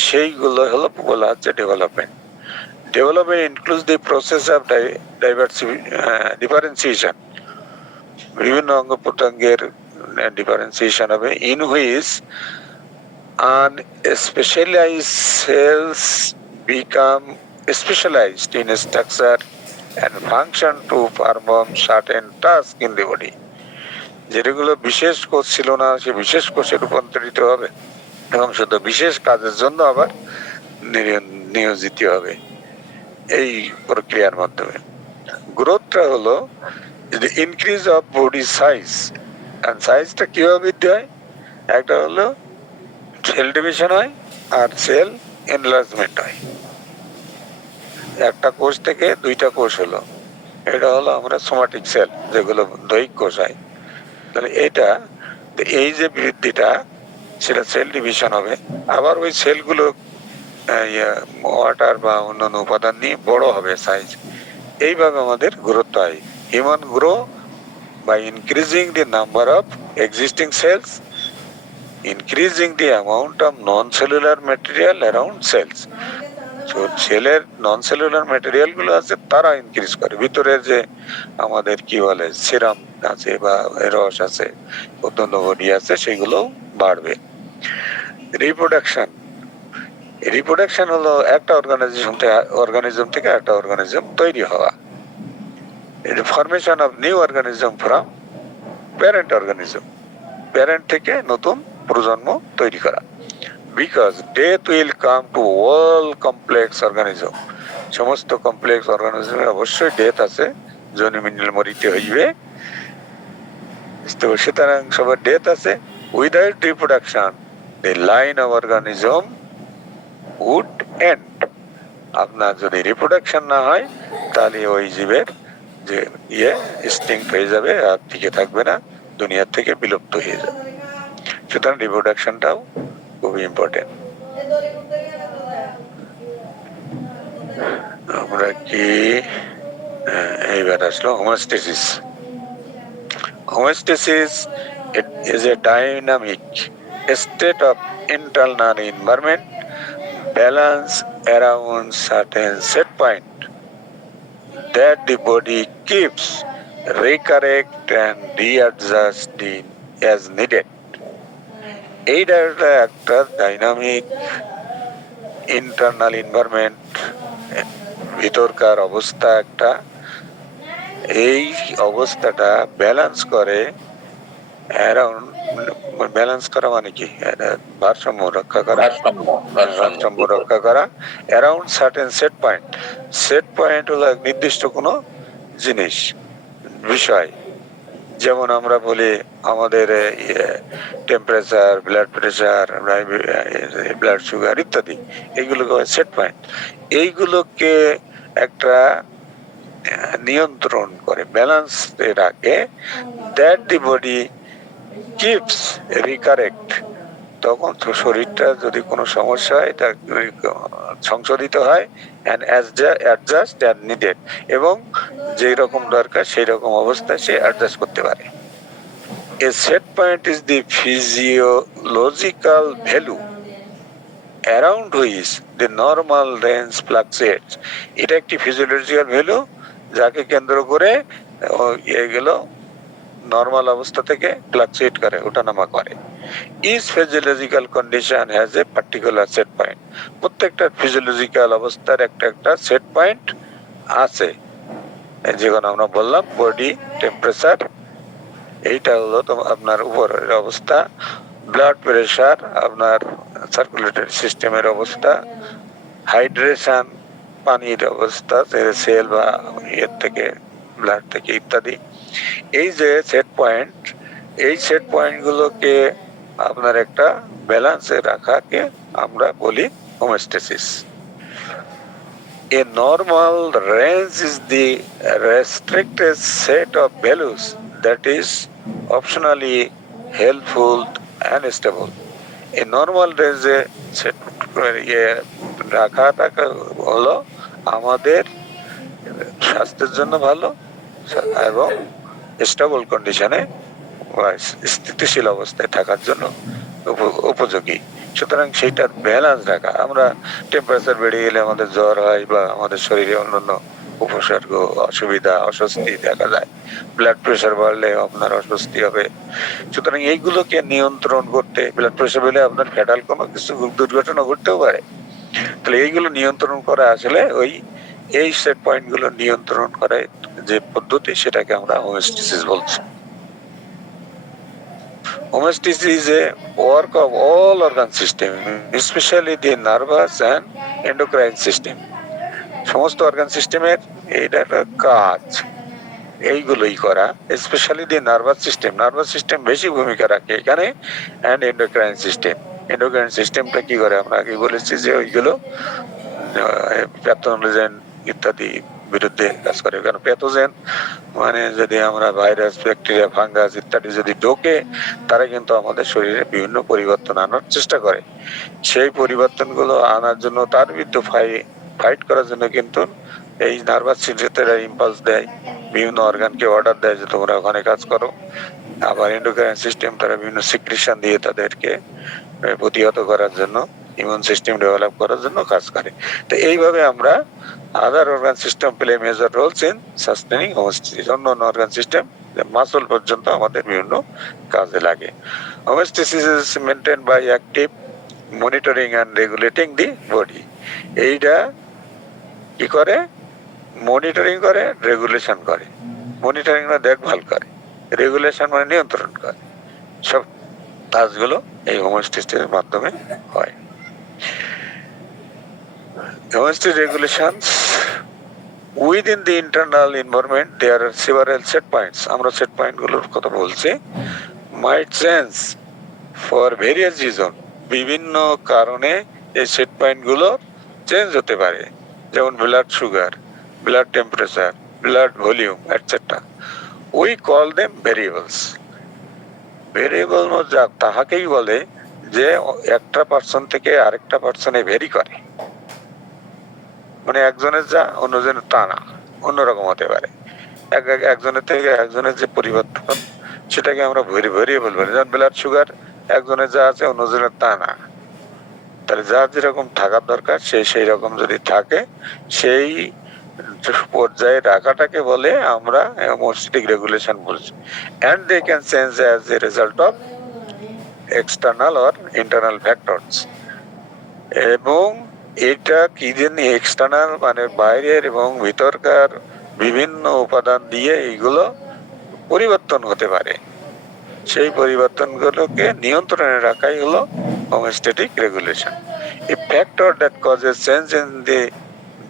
সেইগুলো হলো বলা হচ্ছে development. Development includes the process of differentiation, বিভিন্ন অঙ্গ প্রত্যঙ্গের differentiation হবে, in which unspecialized cells become specialized in structure and function to perform certain tasks in the body. যেগুলো বিশেষ কোষ ছিল না সে বিশেষ কোষে রূপান্তরিত হবে এবং শুধু বিশেষ কাজের জন্য আবার নিয়োজিত হবে এই প্রক্রিয়ার মাধ্যমে। গ্রোথটা হলো ইনক্রিজ অফ বডি সাইজ। আর সাইজটা কিভাবে বৃদ্ধি হয়? একটা হলো সেল ডিভিশন হয় আর সেল এনলার্জমেন্ট হয়। একটা কোষ থেকে দুইটা কোষ হলো, এটা হলো আমরা সোমাটিক সেল, যেগুলো দৈহিক কোষ হয়। তাহলে এটা এই যে বৃদ্ধিটা সেটা সেল ডিভিশন হবে, আবার ওই সেলগুলো ওয়াটার বা অন্যান্য উপাদান নিয়ে বড় হবে সাইজ। এইভাবে আমাদের গ্রোথ হয়। Human grow by increasing the number of existing cells, increasing the amount of non-cellular material around cells. So সেলের নন সেলুলার ম্যাটেরিয়াল গুলো আছে তারা ইনক্রিজ করে, ভিতরের যে আমাদের কি বলে সিরাম আছে বা রস আছে, অত্যন্ত বডি আছে, সেগুলো বাড়বে। রিপ্রোডাকশন। রিপ্রোডাকশন হলো একটা অর্গানিজম থেকে একটা অর্গানিজম তৈরি হওয়া। Formation of new organism from parent organism, parent থেকে নতুন প্রজন্ম তৈরি করা। Because death will come to all complex organism, সমস্ত কমপ্লেক্স অর্গানিজমের অবশ্যই ডেথ আছে, জন্মিলে মরিতে হইবে, তো সুতরাং সবার ডেথ আছে। Without reproduction the line of organism would end. আপনার যদি রিপ্রোডাকশন না হয় তাহলে ওই জীবের যে এক্সটিংক্ট হয়ে যাবে, আর টিকে থাকবে না, দুনিয়ার থেকে বিলুপ্ত হয়ে যাবে। সুতরাং রিপ্রোডাকশনটাও খুবই ইম্পর্টেন্ট। আমরা কি এইবার আসলো homeostasis. Homeostasis is a dynamic state of internal environment balance around certain set point that the body keeps recorrect and readjusting as needed. এইটা একটা ডাইনামিক ইন্টারনাল এনভায়রনমেন্ট, ভিতরকার অবস্থা একটা, এই অবস্থাটা ব্যালেন্স করে অ্যারাউন্ড, ব্যালেন্স করা মানে কি, ভারসাম্য রক্ষা করা, ভারসাম্য রক্ষা করা around certain set point. Set point হলো নির্দিষ্ট কোনো জিনিস, বিষয়, যেমন আমরা বলি আমাদের temperature, blood pressure, blood sugar ইত্যাদি, এইগুলোকে সেট পয়েন্ট। এইগুলোকে একটা নিয়ন্ত্রণ করে, ব্যালেন্স রাখে, দ্যাট দি বডি কিপস রিকারেক্ট। তখন তো শরীরটা যদি কোনো সমস্যা হয় তা সংশোধিত হয়, অ্যান্ড অ্যাডজাস্ট অ্যাজ নিডেড, এবং যেই রকম দরকার সেই রকম অবস্থায় সে অ্যাডজাস্ট করতে পারে। A set point is the physiological value around which the normal range fluctuates. এটা একটি ফিজিওলজিক্যাল ভ্যালু যাকে কেন্দ্র করে এগুলো নর্মাল অবস্থা থেকে ফ্লাকচুয়েট করে, ওঠানামা করে। Each physiological condition has a particular set point. প্রত্যেকটা ফিজিওলজিক্যাল অবস্থার একটা সেট পয়েন্ট আছে। যেমন আমরা বললাম বডি টেম্পারেচার, এইটা হলো আপনার উপরের অবস্থা, ব্লাড প্রেশার, আপনার সার্কুলেটরি সিস্টেমের অবস্থা, হাইড্রেশন, পানির অবস্থা, সেল বা ইয়ের থেকে, ব্লাড থেকে ইত্যাদি। এই যে সেট পয়েন্ট, এই সেট পয়েন্ট গুলোকে আপনার একটা ব্যালেন্সে রাখাকে আমরা বলি homeostasis. A normal range is the restricted set of values that is optionally helpful and stable. A normal range set রাখাটা হলো আমাদের স্বাস্থ্যের জন্য ভালো এবং স্টেবল কন্ডিশনে স্থিতিশীল অবস্থায় থাকার জন্য উপযোগী। সুতরাং সেইটার ব্যালেন্স রাখা। আমরা টেম্পারেচার বেড়ে গেলে আমাদের জ্বর হয় বা আমাদের শরীরে অন্যান্য উপসর্গ, অসুবিধা, অস্বস্তি দেখা যায়। ব্লাড প্রেশার বাড়লে আপনার অস্বস্তি হবে। সুতরাং এইগুলোকে নিয়ন্ত্রণ করতে, ব্লাড প্রেশার বেড়ে আপনার ফ্যাটাল কোনো কিছু দুর্ঘটনা ঘটতেও পারে। তাহলে এইগুলো নিয়ন্ত্রণ করা আসলে এই সেট পয়েন্ট গুলো নিয়ন্ত্রণ করে যে পদ্ধতি, সেটাকে আমরা হোমিওস্ট্যাসিস বলছি। Homeostasis is a work of all organ system, especially the nervous and endocrine system. সমস্ত অর্গান সিস্টেমের এইটা একটা কাজ, এইগুলোই করা। স্পেশালি দি নার্ভাস সিস্টেম, নার্ভাস সিস্টেম বেশি ভূমিকা রাখে এখানে, অ্যান্ড এন্ডোক্রাইন সিস্টেম। এন্ডোক্রাইন সিস্টেমটা কি করে আমরা আগে বলেছি যে ওইগুলো প্যাথোজেন ইত্যাদি বিরুদ্ধে কাজ করে। কারণ প্যাথোজেন মানে যদি আমরা ভাইরাস, ব্যাকটেরিয়া, ফাঙ্গাস ইত্যাদি যদি ঢোকে, তারা কিন্তু আমাদের শরীরে বিভিন্ন পরিবর্তন আনার চেষ্টা করে। সেই পরিবর্তনগুলো আনার জন্য, তার বিরুদ্ধে ফাইট করার জন্য কিন্তু এই নার্ভাস সিস্টেমটা ইম্পালস দেয়, বিভিন্ন অর্গানকে অর্ডার দেয় যে তোমরা ওখানে কাজ করো। আবার এন্ডোক্রাইন সিস্টেম তারা বিভিন্ন সিক্রেশন দিয়ে তাদেরকে প্রতিহত করার জন্য, ইমিউন সিস্টেম ডেভেলপ করার জন্য কাজ করে। তো এইভাবে আমরা other organ system play major roles in sustaining homeostasis. অন্য অর্গান সিস্টেম মাসল পর্যন্ত আমাদের বিভিন্ন কাজে লাগে। Homeostasis is maintain by active monitoring and regulating the body. এইটা কি করে? মনিটরিং করে, রেগুলেশন করে। মনিটরিং মানে দেখভাল করে, রেগুলেশন মানে নিয়ন্ত্রণ করে। সব কাজগুলো এই হোমিওস্ট্যাসিসের মাধ্যমে হয়। Homeostatic regulations within the internal environment, there are several set points. আমরা set point গুলোর কথা বলছি। Might change for various reasons. বিভিন্ন কারণে এই সেট পয়েন্ট গুলো চেঞ্জ হতে পারে, যেমন blood sugar, blood temperature, blood volume etcetera. We call them variables. Variable তাহাকেই বলে যে একটা পার্সন থেকে আরেকটা পার্সনে ভেরি করে, মানে একজনের যা অন্যজনের তা না, অন্যরকম হতে পারে। একজনের থেকে একজনের যে পরিবর্তন, সেটাকে আমরা ভেরিয়েবল বলি। যেমন ব্লাড সুগার একজনের যা আছে অন্যজনের তা না। তাহলে যার যেরকম থাকার দরকার সেই রকম যদি থাকে, সেই পর্যায়ে রাখাটাকে বলে আমরা হোমিওস্ট্যাটিক রেগুলেশন বলছি। And they can change as a result of external or internal factors. এবং এটা কি জানি, এক্সটার্নাল মানে বাইরের এবং ভিতরকার বিভিন্ন উপাদান দিয়ে এইগুলো পরিবর্তন হতে পারে। সেই পরিবর্তনগুলোকে নিয়ন্ত্রণে রাখাই হলো homeostatic regulation. A factor that causes change in the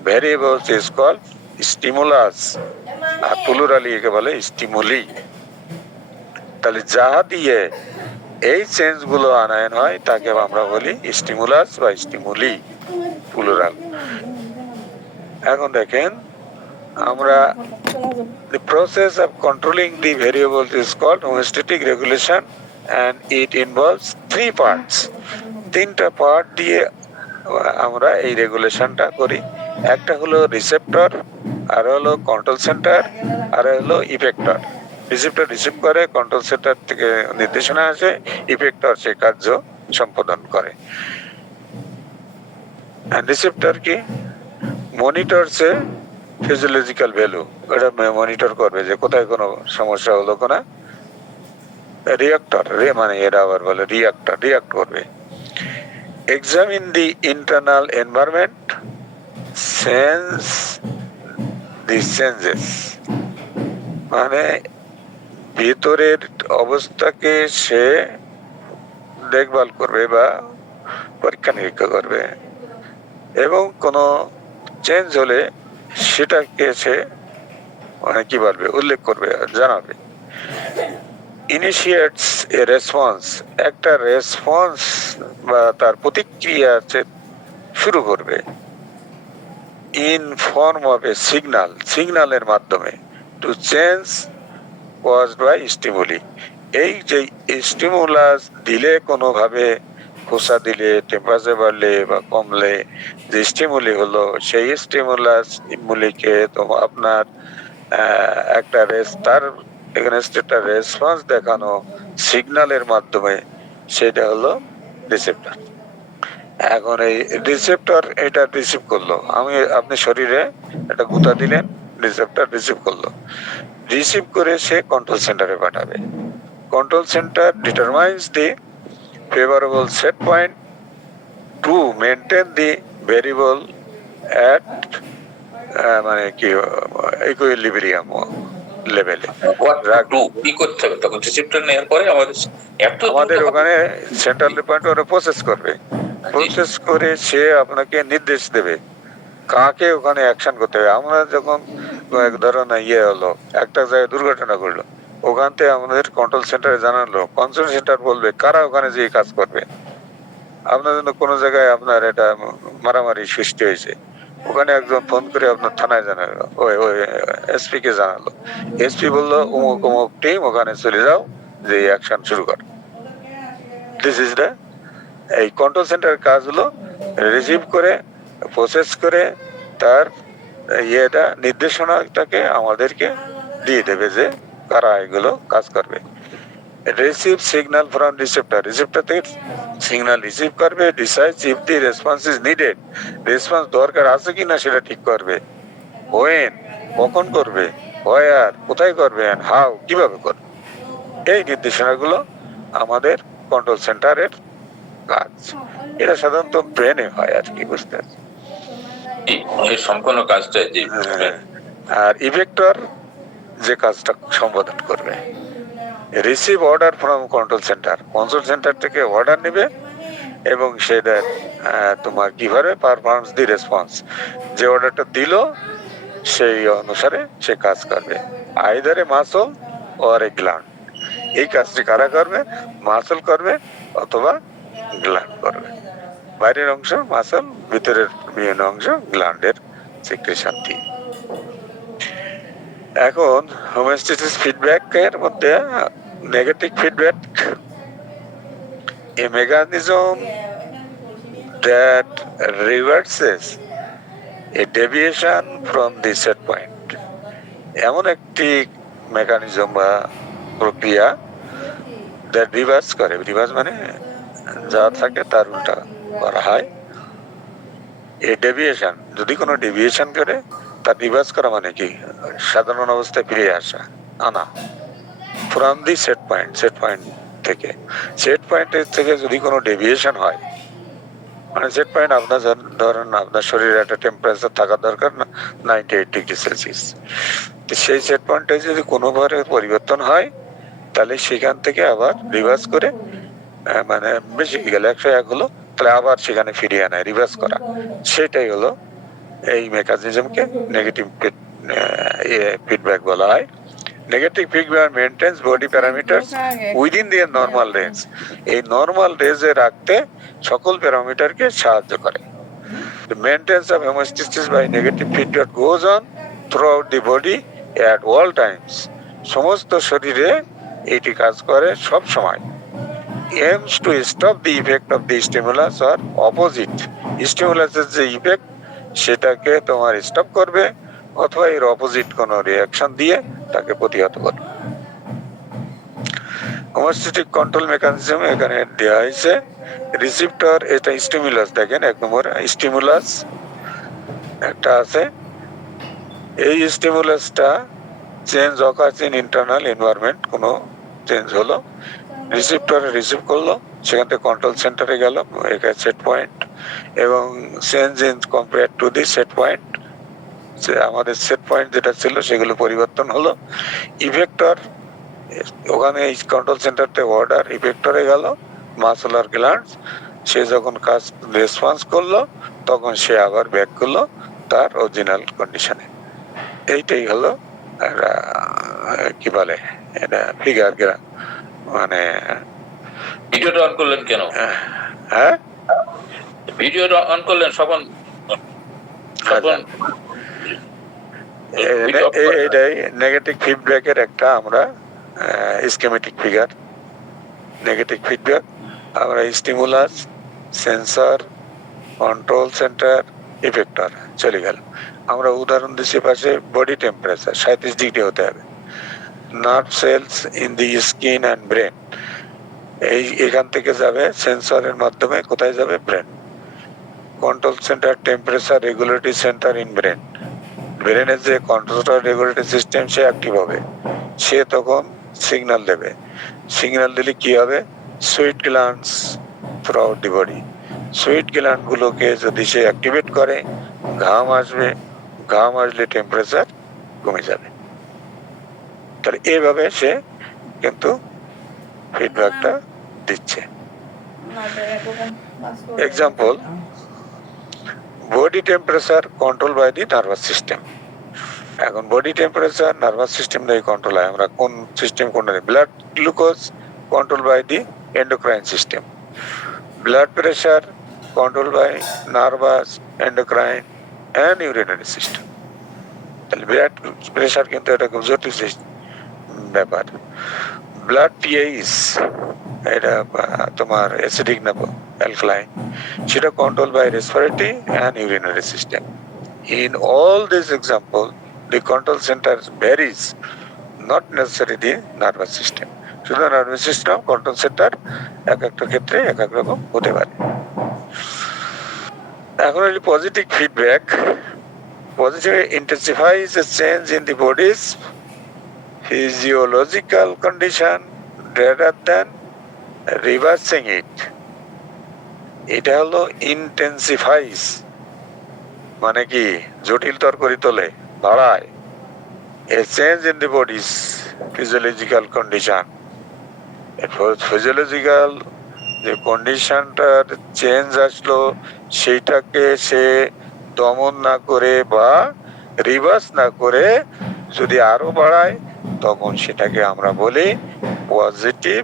variables is called stimulus, আর প্লুরালি একে বলে স্টিমুলি। তাহলে যা দিয়ে এই চেঞ্জ গুলো আনায়ন হয় তাকে আমরা বলি স্টিমুলাস বা স্টিমুলি, প্লুরাল। এখন দেখেন, আমরা the process of controlling the variables is called homeostatic regulation, and it involves three parts. তিনটা পার্ট দিয়ে আমরা এই রেগুলেশনটা করি। একটা হলো রিসেপ্টর, আর হলো কন্ট্রোল সেন্টার, আর হলো ইফেক্টর। রিসেপ্টর রিসিভ করে, কন্ট্রোল সেন্টার থেকে নির্দেশনা আসে, ইফেক্টর সে কার্য সম্পাদন করে। রিসেপ্টর কি? মনিটরস এ ফিজিওলজিক্যাল ভ্যালু, এটা মনিটর করবে যে কোথায় কোনো সমস্যা হলো কিনা, রিঅ্যাক্টর মানে এরা আবার বলে রিঅ্যাক্ট করবে। এক্সামিন দি ইন্টারনাল এনভায়রনমেন্ট, সেন্স দি চেঞ্জেস, মানে ভিতরের অবস্থাকে সে দেখভাল করবে বা পরীক্ষা নিরীক্ষা করবে, এবং কোনো চেঞ্জ হলে সেটাকে সে মানে কি বলবে, উল্লেখ করবে, জানাবে। ইনিশিয়েটস এ রেসপন্স, একটা রেসপন্স বা তার প্রতিক্রিয়া শুরু করবে। ইন ফর্ম অফ এ সিগনালের মাধ্যমে, to change caused by stimuli. এই যে স্টিমুলাস দিলে, কোনোভাবে খোসা দিলে, টেম্পারেচার বাড়লে বা কমলে যে স্টিমুলি হলো, সেই স্টিমুলাসকে আপনার একটা তার এগেনস্ট একটা রেসপন্স দেখানো সিগন্যালের মাধ্যমে, সেটা হলো রিসেপ্টর। এখন এই রিসেপ্টর এটা রিসিভ করলো, আপনি শরীরে একটা গুঁতা দিলেন, রিসেপ্টর রিসিভ করলো, রিসিভ করে সে কন্ট্রোল সেন্টারে পাঠাবে। Control centre determines the favourable set point to maintain the variable at মানে কি ইকুইলিব্রিয়াম লেভেলে। কি করতে হবে তখন রিসিপ্টর নেওয়ার পরে আমাদের ওখানে সেন্ট্রাল পয়েন্ট ওরা প্রসেস করবে, প্রসেস করে সে আপনাকে নির্দেশ দেবে কাকে ওখানে অ্যাকশন করতে হবে। আমরা যখন ধরুন হলো, একটা জায়গায় দুর্ঘটনা ঘটলো, ওখান থেকে আমাদের কন্ট্রোল সেন্টারে জানালো, কন্ট্রোল সেন্টার বলবে কারা ওখানে যে কাজ করবে। আপনার জন্য কোনো জায়গায় আপনার এটা মারামারি সৃষ্টি হয়েছে, ওখানে একজন ফোন করে আপনার থানায় জানালো, ওই এসপি কে জানালো, এসপি বললো অমুক অমুক টিম ওখানে চলে যাও, যে অ্যাকশন শুরু কর। দিস ইজ দ্য এই কন্ট্রোল সেন্টারের কাজ হলো রিসিভ করে, প্রসেস করে, তার নির্দেশনাটাকে আমাদেরকে দিয়ে দেবে যে কারা এগুলো কাজ করবে। রিসিভ সিগন্যাল ফ্রম রিসেপ্টর থেকে সিগন্যাল রিসিভ করবে, decide if the response is needed, response দরকার আছে কিনা সেটা ঠিক করবে, ওয়েন কখন করবে, হোয়ার কোথায় করবে, এন্ড হাউ কিভাবে করবে। এই নির্দেশনাগুলো আমাদের কন্ট্রোল সেন্টারের কাজ। এটা সাধারণত ব্রেনে হয় আর কি, বুঝতে পারছি। সম্পূর্ণ কাজটা আর ইফেক্টর যে কাজটা সম্পাদন করবে, receive order from control centre থেকে অর্ডার নেবে, এবং সেটা তোমার কিভাবে পারফরমেন্স দি রেসপন্স, যে অর্ডারটা দিল সেই অনুসারে সে কাজ করবে। Either A muscle or a gland, এই কাজটি কারা করবে, মাসল করবে অথবা গ্ল্যান্ড করবে। বাইরের অংশ মাসল, ভিতরের বিভিন্ন অংশ গ্ল্যান্ডের সিক্রেশন দিয়ে। এখন হোমিওস্ট্যাসিস ফিডব্যাকের মধ্যে negative feedback, a mechanism that reverses a deviation from the set point, এমন একটি মেকানিজম বা প্রক্রিয়া that রিভার্স করে, রিভার্স মানে যা থাকে তার উল্টা করা হয়। এই ডেভিয়েশন, যদি কোনো ডেভিয়েশন করে তার রিভার্স করা মানে কি, সাধারণ অবস্থায় ফিরে আনা ফ্রম দি সেট পয়েন্ট থেকে। সেট পয়েন্টের থেকে যদি কোনো ডেভিয়েশন হয়, মানে সেট পয়েন্ট আপনার ধরেন আপনার শরীরে একটা টেম্পারেচার থাকা দরকার না 98 ডিগ্রি সেলসিয়াস, সেই সেট পয়েন্টে যদি কোনোভাবে পরিবর্তন হয়, তাহলে সেখান থেকে আবার রিভার্স করে, মানে বেশি গেল 101 হলো, তাহলে আবার সেখানে ফিরিয়ে আনায়, রিভার্স করা, সেটাই হলো এই মেকানিজমকে নেগেটিভ ফিডব্যাক বলা হয়। Negative feedback maintains body parameters within the normal range, এই নরমাল রেঞ্জে রাখতে সকল প্যারামিটারকে সাহায্য করে। The maintenance of homeostasis by negative feedback goes on throughout the body at all times, সমস্ত শরীরে এটি কাজ করে সব সময়। aims to stop the effect of the stimulus or opposite, স্টিমুলাসের যে ইফেক্ট সেটাকে তোমার স্টপ করবে, অথবা এর অপোজিট কোনো রিঅ্যাকশন দিয়ে তাকে প্রতিহত করবে। হোমিওস্ট্যাটিক কন্ট্রোল মেকানিজম এখানে দেওয়া হয়েছে। রিসিপ্টর, এটা স্টিমুলাস, দেখেন 1 নম্বর স্টিমুলাস একটা আছে, এই স্টিমুলাসটা change occurs in internal environment, কোনো চেঞ্জ হলো, রিসিপ্টরে রিসিভ করলো, সেখান থেকে কন্ট্রোল সেন্টারে গেল, এটা সেট পয়েন্ট, এবং change in compare to the set point, আমাদের সেট পয়েন্ট যেটা ছিল সেগুলো পরিবর্তন হলো। ইফেক্টর ওখানে কন্ট্রোল সেন্টার থেকে অর্ডার ইফেক্টরে গেল, মাসুলার গ্ল্যান্ড, সে যখন কাজ রেসপন্স করলো তখন সে আবার ব্যাক করলো তার অরিজিনাল কন্ডিশনে। এইটাই হলো কি বলে এটা ফিগার গ্রাফ, মানে ভিডিওটা অন করলেন কেন? হ্যাঁ ভিডিওটা অন করলেন স্বপন? এইটাই নেগেটিভ ফিডব্যাকের একটা আমরা স্কিমেটিক ফিগার। নেগেটিভ ফিডব্যাক আমরা stimulus, sensor, control centre, effector চলে গেল। আমরা উদাহরণ দিচ্ছি পাশে বডি টেম্পারেচার 37 ডিগ্রি হতে হবে। Nerve cells in the skin and brain, এখান থেকে যাবে সেন্সরের মাধ্যমে কোথায় যাবে? Brain. Control center temperature regulatory center in brain, ব্রেনের যে কন্ট্রোল রেগুলেটরি সিস্টেম সে অ্যাক্টিভ হবে, সে তখন সিগন্যাল দেবে। সিগন্যাল দিলে কি হবে? Sweat glands throughout the body, sweat gland গুলোকে যদি সে অ্যাক্টিভেট করে, ঘাম আসবে, ঘাম আসলে টেম্পারেচার কমে যাবে। তাহলে এইভাবে সে কিন্তু ফিডব্যাকটা দিচ্ছে। Example, body temperature control by the nervous system. এখন বডি টেম্পারেচার নার্ভাস সিস্টেম দিয়ে কন্ট্রোল হয়। আমরা কোন সিস্টেম কোনটা? Blood glucose control by the endocrine system, blood pressure control by nervous, endocrine and urinary system. তাহলে ব্লাড প্রেশার কিন্তু এটা খুব জটিল ব্যাপার। ব্লাড পিএইচ, এটা তোমার অ্যাসিডিক না অ্যালকালাইন, সেটা control by respiratory and urinary system. In all these examples, the control center varies, not necessarily the nervous system. শুধু নার্ভাস সিস্টেম কন্ট্রোল সেন্টার এক একটা ক্ষেত্রে এক এক রকম হতে পারে। এখন হলো positive feedback. Positive intensifies a change in the body's physiological condition rather than reversing it. এটা হলো intensifies, মানে কি জটিলতর করে তোলে, বাড়ায়। A change in the body's physiological condition, physiological যে কন্ডিশনটার চেঞ্জ আসলো সেইটাকে সে দমন না করে বা রিভার্স না করে যদি আরো বাড়ায়, তখন সেটাকে আমরা বলি পজিটিভ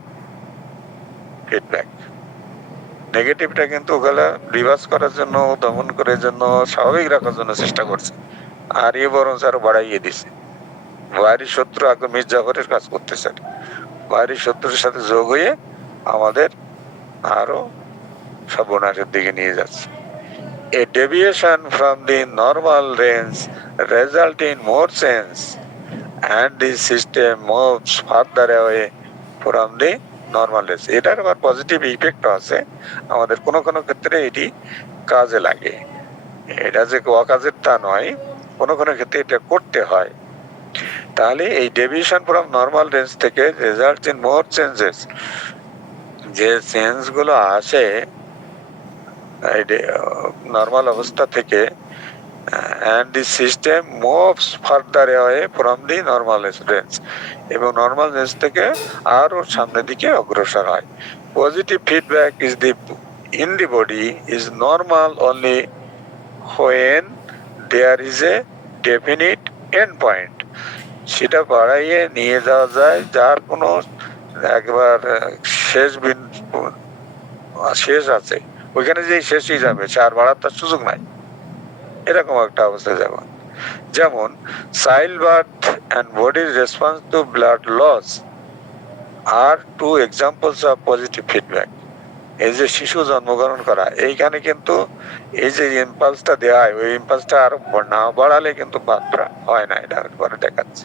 ফিডব্যাক। নেগেটিভটা কিন্তু ওগুলা রিভার্স করার জন্য, দমন করার জন্য, স্বাভাবিক রাখার জন্য চেষ্টা করছে, আর এ বরং আরো বাড়াইয়ে দিছে। বাইরের শত্রু আগে মির জাফরের কাজ করতেছে, বাইরের শত্রুর সাথে যোগ হয়ে আমাদের আরো সর্বনাশের দিকে নিয়ে যাচ্ছে। A deviation from the normal range result in more change and the system moves further away from the normal range. এটার আবার পজিটিভ ইফেক্ট আছে, আমাদের কোনো কোনো ক্ষেত্রে এটি কাজে লাগে। এটা যে অকাজের তা নয়, কোনো কোনো ক্ষেত্রে এটা করতে হয়। তাহলে এই ডেভিয়েশন ফ্রম নর্মাল রেঞ্জ থেকে রেজাল্ট ইন মোর চেঞ্জেস, যে চেঞ্জ গুলো আসে নর্মাল অবস্থা থেকে, and the system moves further away from the normal range, এবং নর্মাল রেঞ্জ থেকে আরো সামনের দিকে অগ্রসর হয়। Positive feedback is the in the body is normal only when there is a definite end point, সেটা বাড়াইয়ে নিয়ে যাওয়া যায় যার কোনো একবার শেষ আছে, ওইখানে যে শেষই যাবে, সে আর বাড়ার তার সুযোগ নাই, এরকম একটা অবস্থা। যেমন চাইল্ড বার্থ অ্যান্ড বডির response to blood loss are two examples of positive feedback. এই যে শিশু জন্মগ্রহণ করা, এইখানে কিন্তু এই যে ইম্পালসটা দেওয়া হয়, ওই ইম্পালসটা আরো না বাড়ালে কিন্তু বাচ্চা হয় না, এটা পরে দেখাচ্ছে।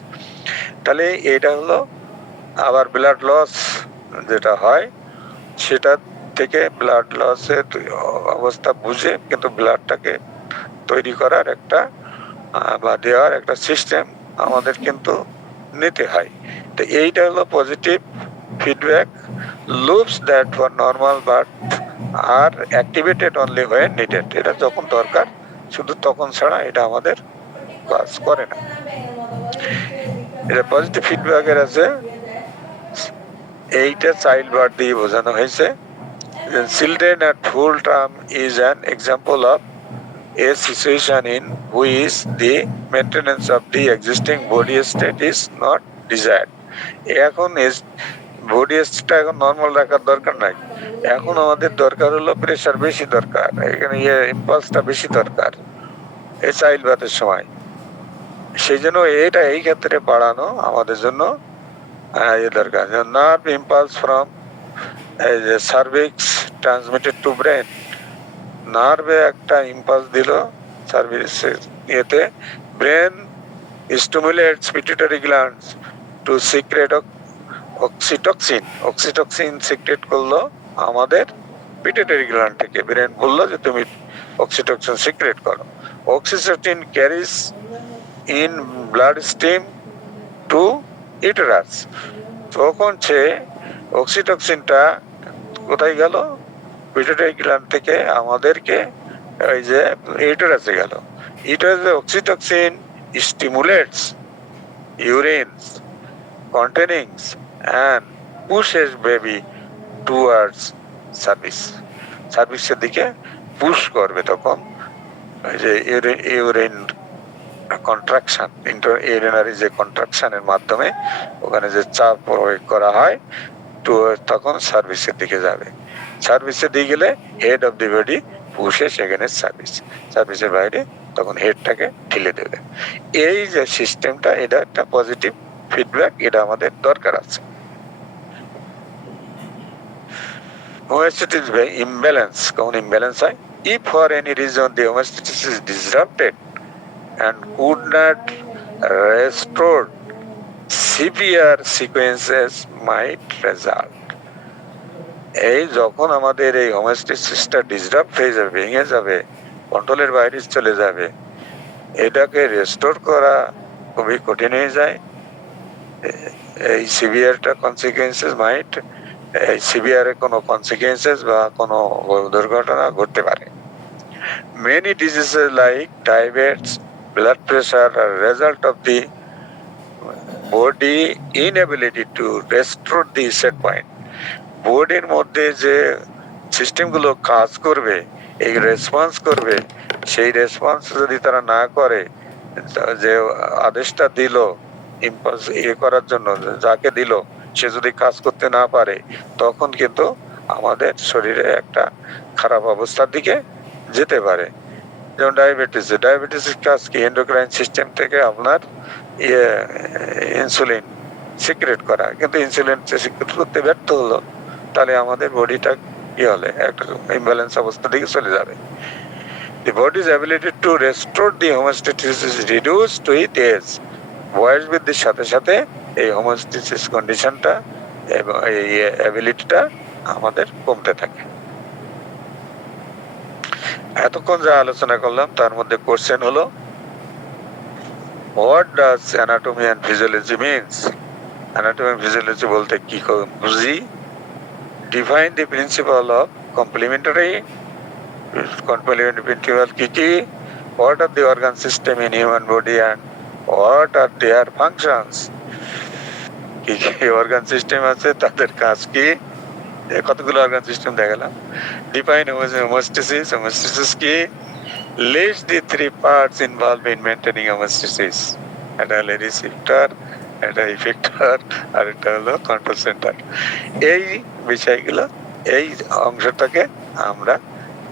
তাহলে এটা হলো আবার ব্লাড লস যেটা হয়, সেটা থেকে ব্লাড লসের অবস্থা বুঝে কিন্তু ব্লাডটাকে তৈরি করার একটা বা দেওয়ার একটা সিস্টেম আমাদের কিন্তু নিতে হয়। তো এইটা হলো positive feedback loops that for normal but are activated only when needed. এটা যখন দরকার শুধু তখন ছাড়া এটা আমাদের কাজ করে না। এটা পজিটিভ ফিডব্যাকের আছে, এইটা চাইল্ড বার্ড দিয়ে বোঝানো হয়েছে। Children at full term is an example of a situation in which the maintenance of the existing body state is not desired. এখন বডি স্টেটটা এখন নর্মাল রাখার দরকার নাই, এখন আমাদের দরকার হলো প্রেসার বেশি দরকার, এখানে ইম্পালসটা বেশি দরকার এই চাইল্ড বার্থের সময়। সেই জন্য এটা এই ক্ষেত্রে বাড়ানো আমাদের জন্য দরকার। Nerve impulse from cervix transmitted to brain, নার্ভে একটা ইম্পালস দিল সার্ভিস ইয়েতে, brain stimulates pituitary glands to secrete oxytocin, oxytocin secrete করলো আমাদের পিটুইটারি গ্ল্যান্ড থেকে, ব্রেন বললো যে তুমি অক্সিটক্সিন সিক্রেট করো। Oxytocin carries in blood stream to uterus, তখন সে অক্সিটক্সিনটা কোথায় গেল, পিটুইটারি গ্ল্যান্ড থেকে আমাদেরকে ওই যে ইউটেরাসে গেল। ইউটেরাসে অক্সিটক্সিন stimulates urines containing and pushes baby towards service, সার্ভিসের দিকে পুশ করবে তখন ওই যে ইউরিন কন্ট্রাকশন, ইউরিনারি যে কন্ট্রাকশনের মাধ্যমে ওখানে যে চাপ প্রয়োগ করা হয় তো তখন সার্ভিসের দিকে যাবে। সার্ভিসের দিকে গেলে হেড অফ দি বডি পুষে সেখানে সার্ভিস, সার্ভিসের বাইরে তখন হেডটাকে ঠেলে দেবে। এই যে সিস্টেমটা, এটা একটা পজিটিভ ফিডব্যাক, এটা আমাদের দরকার আছে। হোমিওস্ট্যাটিস ইমব্যালেন্স, কখন ইমব্যালেন্স হয়? If for any reason the হোমিওস্ট্যাটিস is disrupted and could not restored, severe sequences might result. এই যখন আমাদের এই হোমিওস্ট্যাটিসটা ডিসরাপ্ট হয়ে যাবে, ভেঙে যাবে, কন্ট্রোলের বাইরে চলে যাবে, এটাকে রেস্টোর করা খুবই কঠিন হয়ে যায়। এই সিভিয়ারটা কনসিকুয়েন্সেস মাইট, এই সিভিয়ারে কোনো কনসিকুয়েন্সেস বা কোনো দুর্ঘটনা ঘটতে পারে। Many diseases like diabetes, blood pressure are a result of the body inability to restore the set point. বডির মধ্যে যে সিস্টেমগুলো কাজ করবে, এই রেসপন্স করবে, সেই রেসপন্স যদি তারা না করে, যে আদেশটা দিল ইম্পালস করার জন্য যাকে দিল সে যদি কাজ করতে না পারে, তখন কিন্তু আমাদের শরীরে একটা খারাপ অবস্থার দিকে যেতে পারে। যেমন ডায়াবেটিসের কাজ কি? এন্ডোক্রাইন সিস্টেম থেকে আপনার ইনসুলিন সিক্রেট করা, কিন্তু ইনসুলিন সিক্রেট করতে ব্যর্থ হলো, তাহলে আমাদের বডিটা কি হলে একটা ইমব্যালেন্স অবস্থার দিকে চলে যাবে। The body's ability to restore the homeostasis is reduced with age. বয়স বৃদ্ধির সাথে সাথে এই হোমিওস্ট্যাটিস কন্ডিশনটা এবং এই অ্যাবিলিটিটা আমাদের কমতে থাকে। এতক্ষণ যা আলোচনা করলাম তার মধ্যে কোশ্চেন হলো, what does anatomy and physiology means? Anatomy and physiology বলতে কি বুঝি? Define the principle of complementary, complementary কি কি? What are the organ system in human body and what are their functions? কি কি অর্গান সিস্টেম আছে, তাদের কাজ কি? কতগুলো অর্গান সিস্টেম দেখালাম। ডিফাইন হোমিওস্ট্যাসিস, হোমিওস্ট্যাসিস কি? List the three parts involve in maintaining homeostasis. এটা হলো রিসিপ্টর, এটা ইফেক্টর, আর এটা হলো কন্ট্রোল সেন্টার। এই বিষয়গুলো, এই অংশটাকে আমরা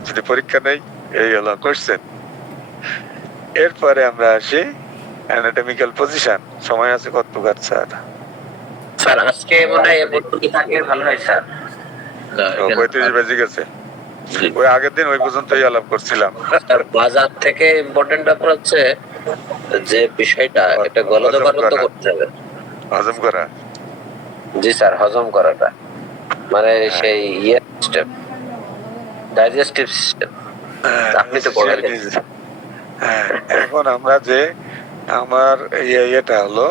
যদি পরীক্ষা নেই, এই হলো কোশ্চেন। এরপরে আমরা আসি অ্যানাটমিক্যাল পজিশন। সময় আছে কত স্যার? স্যার আজকে মনে হয় এ থাকে ভালো হয় স্যার। 35 বেজে গেছে। ওই আগের দিন ওই পর্যন্তই আলাপ করছিলাম। বাজার থেকে ইম্পর্টেন্ট ব্যাপার হচ্ছে যে বিষয়টা, এটা গলদবরত করতে হবে, হজম করা। জি স্যার, হজম করাটা মানে সেই সিস্টেম, ডাইজেস্টিভ সিস্টেম। আপনি তো বলেন। এখন আমরা যে আমার এটা হলো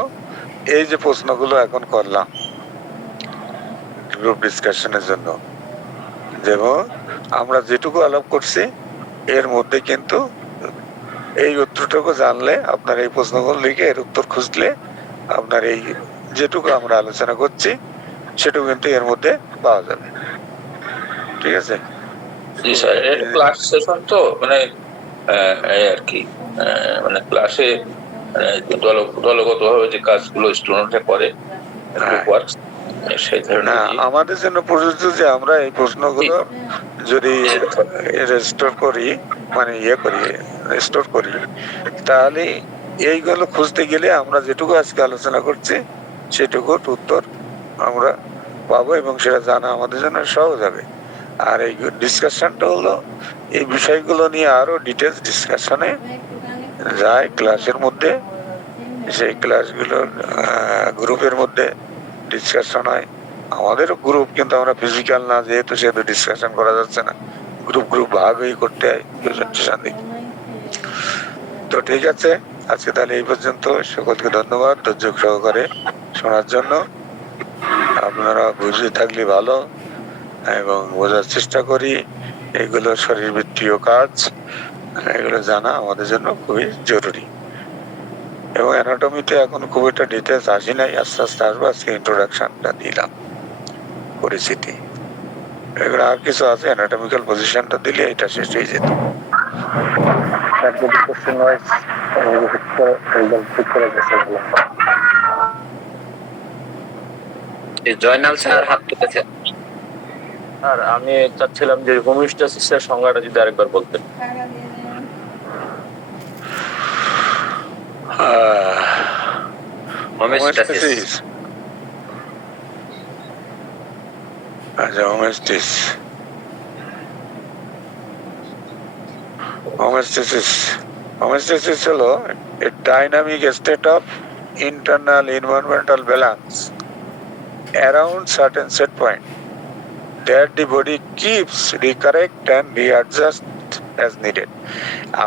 এই যে প্রশ্নগুলো এখন করলাম, গ্রুপ ডিসকাশনের জন্য। যেমন আমরা যেটুকু আলাপ করছি এর মধ্যে কিন্তু এই উত্তরটুকু জানলে, আপনার এই প্রশ্নগুলো লিখে এর উত্তর খুঁজলে আপনার এই যেটুকু আমরা আলোচনা করছি সেটুকু কিন্তু এর মধ্যে পাওয়া যাবে। ঠিক আছে? জি স্যার, এটা ক্লাস সেশন তো, মানে এই আর কি, মানে ক্লাসে দলগত ভাবে যে কাজগুলো স্টুডেন্টরা করে, গ্রুপ ওয়ার্ক, সেই না, ধরনের আমাদের জন্য প্রযোজ্য যে আমরা এই প্রশ্নগুলো যদি রেজিস্টার করি, মানে রেজিস্টার করি, তাহলে এইগুলো খুঁজতে গেলে আমরা যেটুকু আজকে আলোচনা করছি সেটুকুর উত্তর আমরা পাবো এবং সেটা জানা আমাদের জন্য সহজ হবে। আর এই ডিসকাশনটা হলো এই বিষয়গুলো নিয়ে আরো ডিটেলস ডিসকাশনে যায় ক্লাসের মধ্যে, সেই ক্লাসগুলোর গ্রুপের মধ্যে ডিসকাশন হয়। আমাদেরও গ্রুপ, কিন্তু আমরা ফিজিক্যাল না যেহেতু সেহেতু ডিসকাশন করা যাচ্ছে না, গ্রুপ ভাগ হয়ে করতে হয় প্রেজেন্টেশন দিই। তো ঠিক আছে, আজকে তাহলে এই পর্যন্ত। সকলকে ধন্যবাদ ধৈর্য সহকারে শোনার জন্য। আপনারা বুঝে থাকলে ভালো, এবং বোঝার চেষ্টা করি। এগুলো শরীরবৃত্তীয় কাজ, এগুলো জানা আমাদের জন্য খুবই জরুরি। এবং অ্যানাটমিতে এখন খুব একটা ডিটেলস আসি নাই, আস্তে আস্তে আসবো। আজকে ইন্ট্রোডাকশনটা দিলাম, পরিচিতি। এগুলো আর কিছু আছে, অ্যানাটমিক্যাল পজিশনটা দিলে এটা শেষ হয়ে যেত। জয়নাল স্যার হাত তুলেছেন। আর আমি চাচ্ছিলাম যে হোমিওস্ট্যাসিসের সংজ্ঞাটা যদি আরেকবার বলতেন। হোমিওস্ট্যাসিস। আচ্ছা, হোমিওস্ট্যাসিস হলো a dynamic state of internal environmental balance around certain set point that the body keeps recorrect and readjust as needed.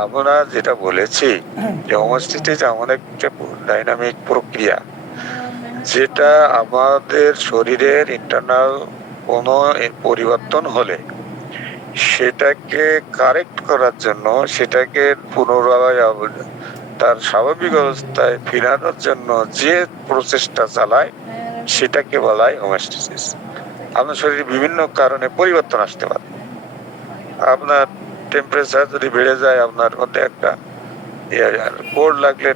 আমরা যেটা বলেছি যে হোমিওস্ট্যাসিস আমাদের একটা ডাইনামিক প্রক্রিয়া, যেটা আমাদের শরীরের ইন্টারনাল কোনো পরিবর্তন হলে সেটাকে কারেক্ট করার জন্য, সেটাকে পুনরায় তার স্বাভাবিক অবস্থায় ফেরানোর জন্য যে প্রচেষ্টা চালায় সেটাকে বলা হয় হোমিওস্ট্যাসিস। আপনার শরীরে বিভিন্ন কারণে পরিবর্তন আসতে পারে। আপনার টেম্পারেচার যদি বেড়ে যায়, আপনার মধ্যে একটা কোল্ড লাগলে,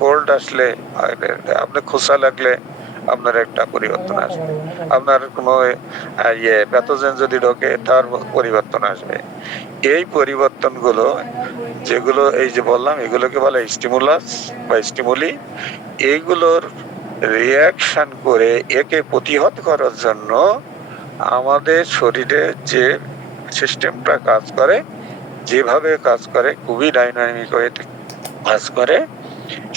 কোল্ড আসলে, আপনার খোসা লাগলে আপনার একটা পরিবর্তন আসবে। আপনার কোনো প্যাথোজেন যদি ঢোকে তার পরিবর্তন আসবে। এই পরিবর্তনগুলো যেগুলো এই যে বললাম, এগুলোকে বলে স্টিমুলাস বা স্টিমুলি। এইগুলোর রিয়াকশন করে একে প্রতিহত করার জন্য আমাদের শরীরে যে সিস্টেমটা কাজ করে, যেভাবে কাজ করে, খুবই ডাইনামিক হয়ে কাজ করে,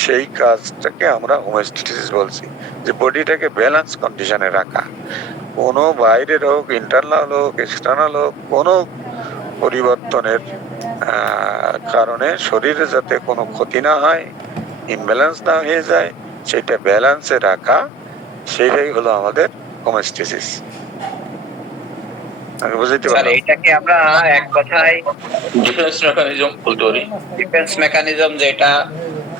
সেই কাজটাকে আমরা হোমিওস্ট্যাসিস বলছি। যে বডিটাকে ব্যালেন্স কন্ডিশনে রাখা, কোনো বাইরের হোক, ইন্টারনাল হোক, এক্সটার্নাল হোক, কোনো পরিবর্তনের কারণে শরীরে যাতে কোনো ক্ষতি না হয়, ইমব্যালেন্স না হয়ে যায়, সেটা ব্যালেন্সে রাখা, সেটাই হলো আমাদের হোমিওস্ট্যাসিস। আমি বুঝতে স্যার, পারলাম। এটাকে আমরা এক কথায় ডিফেন্স মেকানিজম বলতে পারি। ডিফেন্স মেকানিজম যেটা,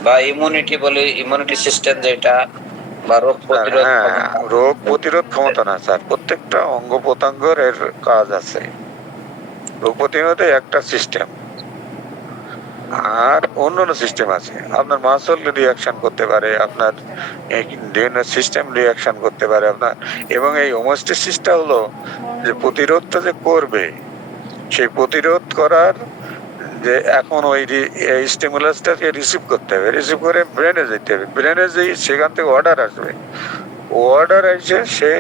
বা ইমিউনিটি বলি, ইমিউনিটি সিস্টেম যেটা, বা রোগ প্রতিরোধ হ্যাঁ, রোগ প্রতিরোধ ক্ষমতা না স্যার, প্রত্যেকটা অঙ্গ প্রত্যঙ্গের এর কাজ আছে। রোগ প্রতিরোধে একটা সিস্টেম, আর অন্যান্য সিস্টেম আছে। আপনার মাসল রিয়াকশন করতে পারে, আপনার বিভিন্ন সিস্টেম রিয়াকশন করতে পারে আপনার। এবং এই হোমিওস্ট্যাসিসটা হলো যে প্রতিরোধটা যে করবে, সেই প্রতিরোধ করার যে এখন ওই স্টিমুলাসটাকে রিসিভ করতে হবে, রিসিভ করে ব্রেনে যেতে হবে, ব্রেনে যেয়ে সেখান থেকে অর্ডার আসবে, অর্ডার এসে সে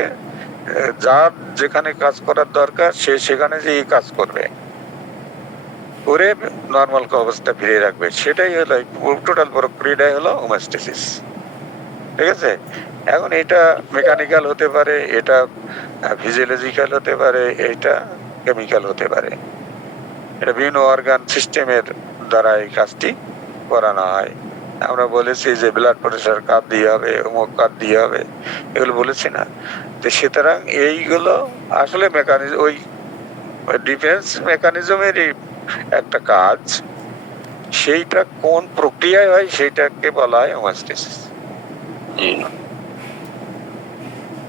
যার যেখানে কাজ করার দরকার সে সেখানে যেয়ে কাজ করবে, করে নর্মাল অবস্থা ফিরিয়ে রাখবে। সেটাই হলো টোটাল প্রক্রিয়াটাই হলো হোমিওস্ট্যাসিস। ঠিক আছে? এখন এটা মেকানিক্যাল হতে পারে, এটা ফিজিওলজিক্যাল হতে পারে, এটা কেমিক্যাল হতে পারে। এটা বিভিন্ন অর্গান সিস্টেমের দ্বারা এই কাজটি করানো হয়। আমরা বলেছি যে ব্লাড প্রেশার কার্ড দিয়ে হবে, অমুক কার্ড দিয়ে হবে, এগুলো বলেছি না? তো সুতরাং এইগুলো আসলে মেকানিজম, ওই ডিফেন্স মেকানিজমেরই একটা কাজ। সেইটা কোন প্রক্রিয়ায় হয় সেইটাকে বলা হয় হোমিওস্ট্যাসিস। জি।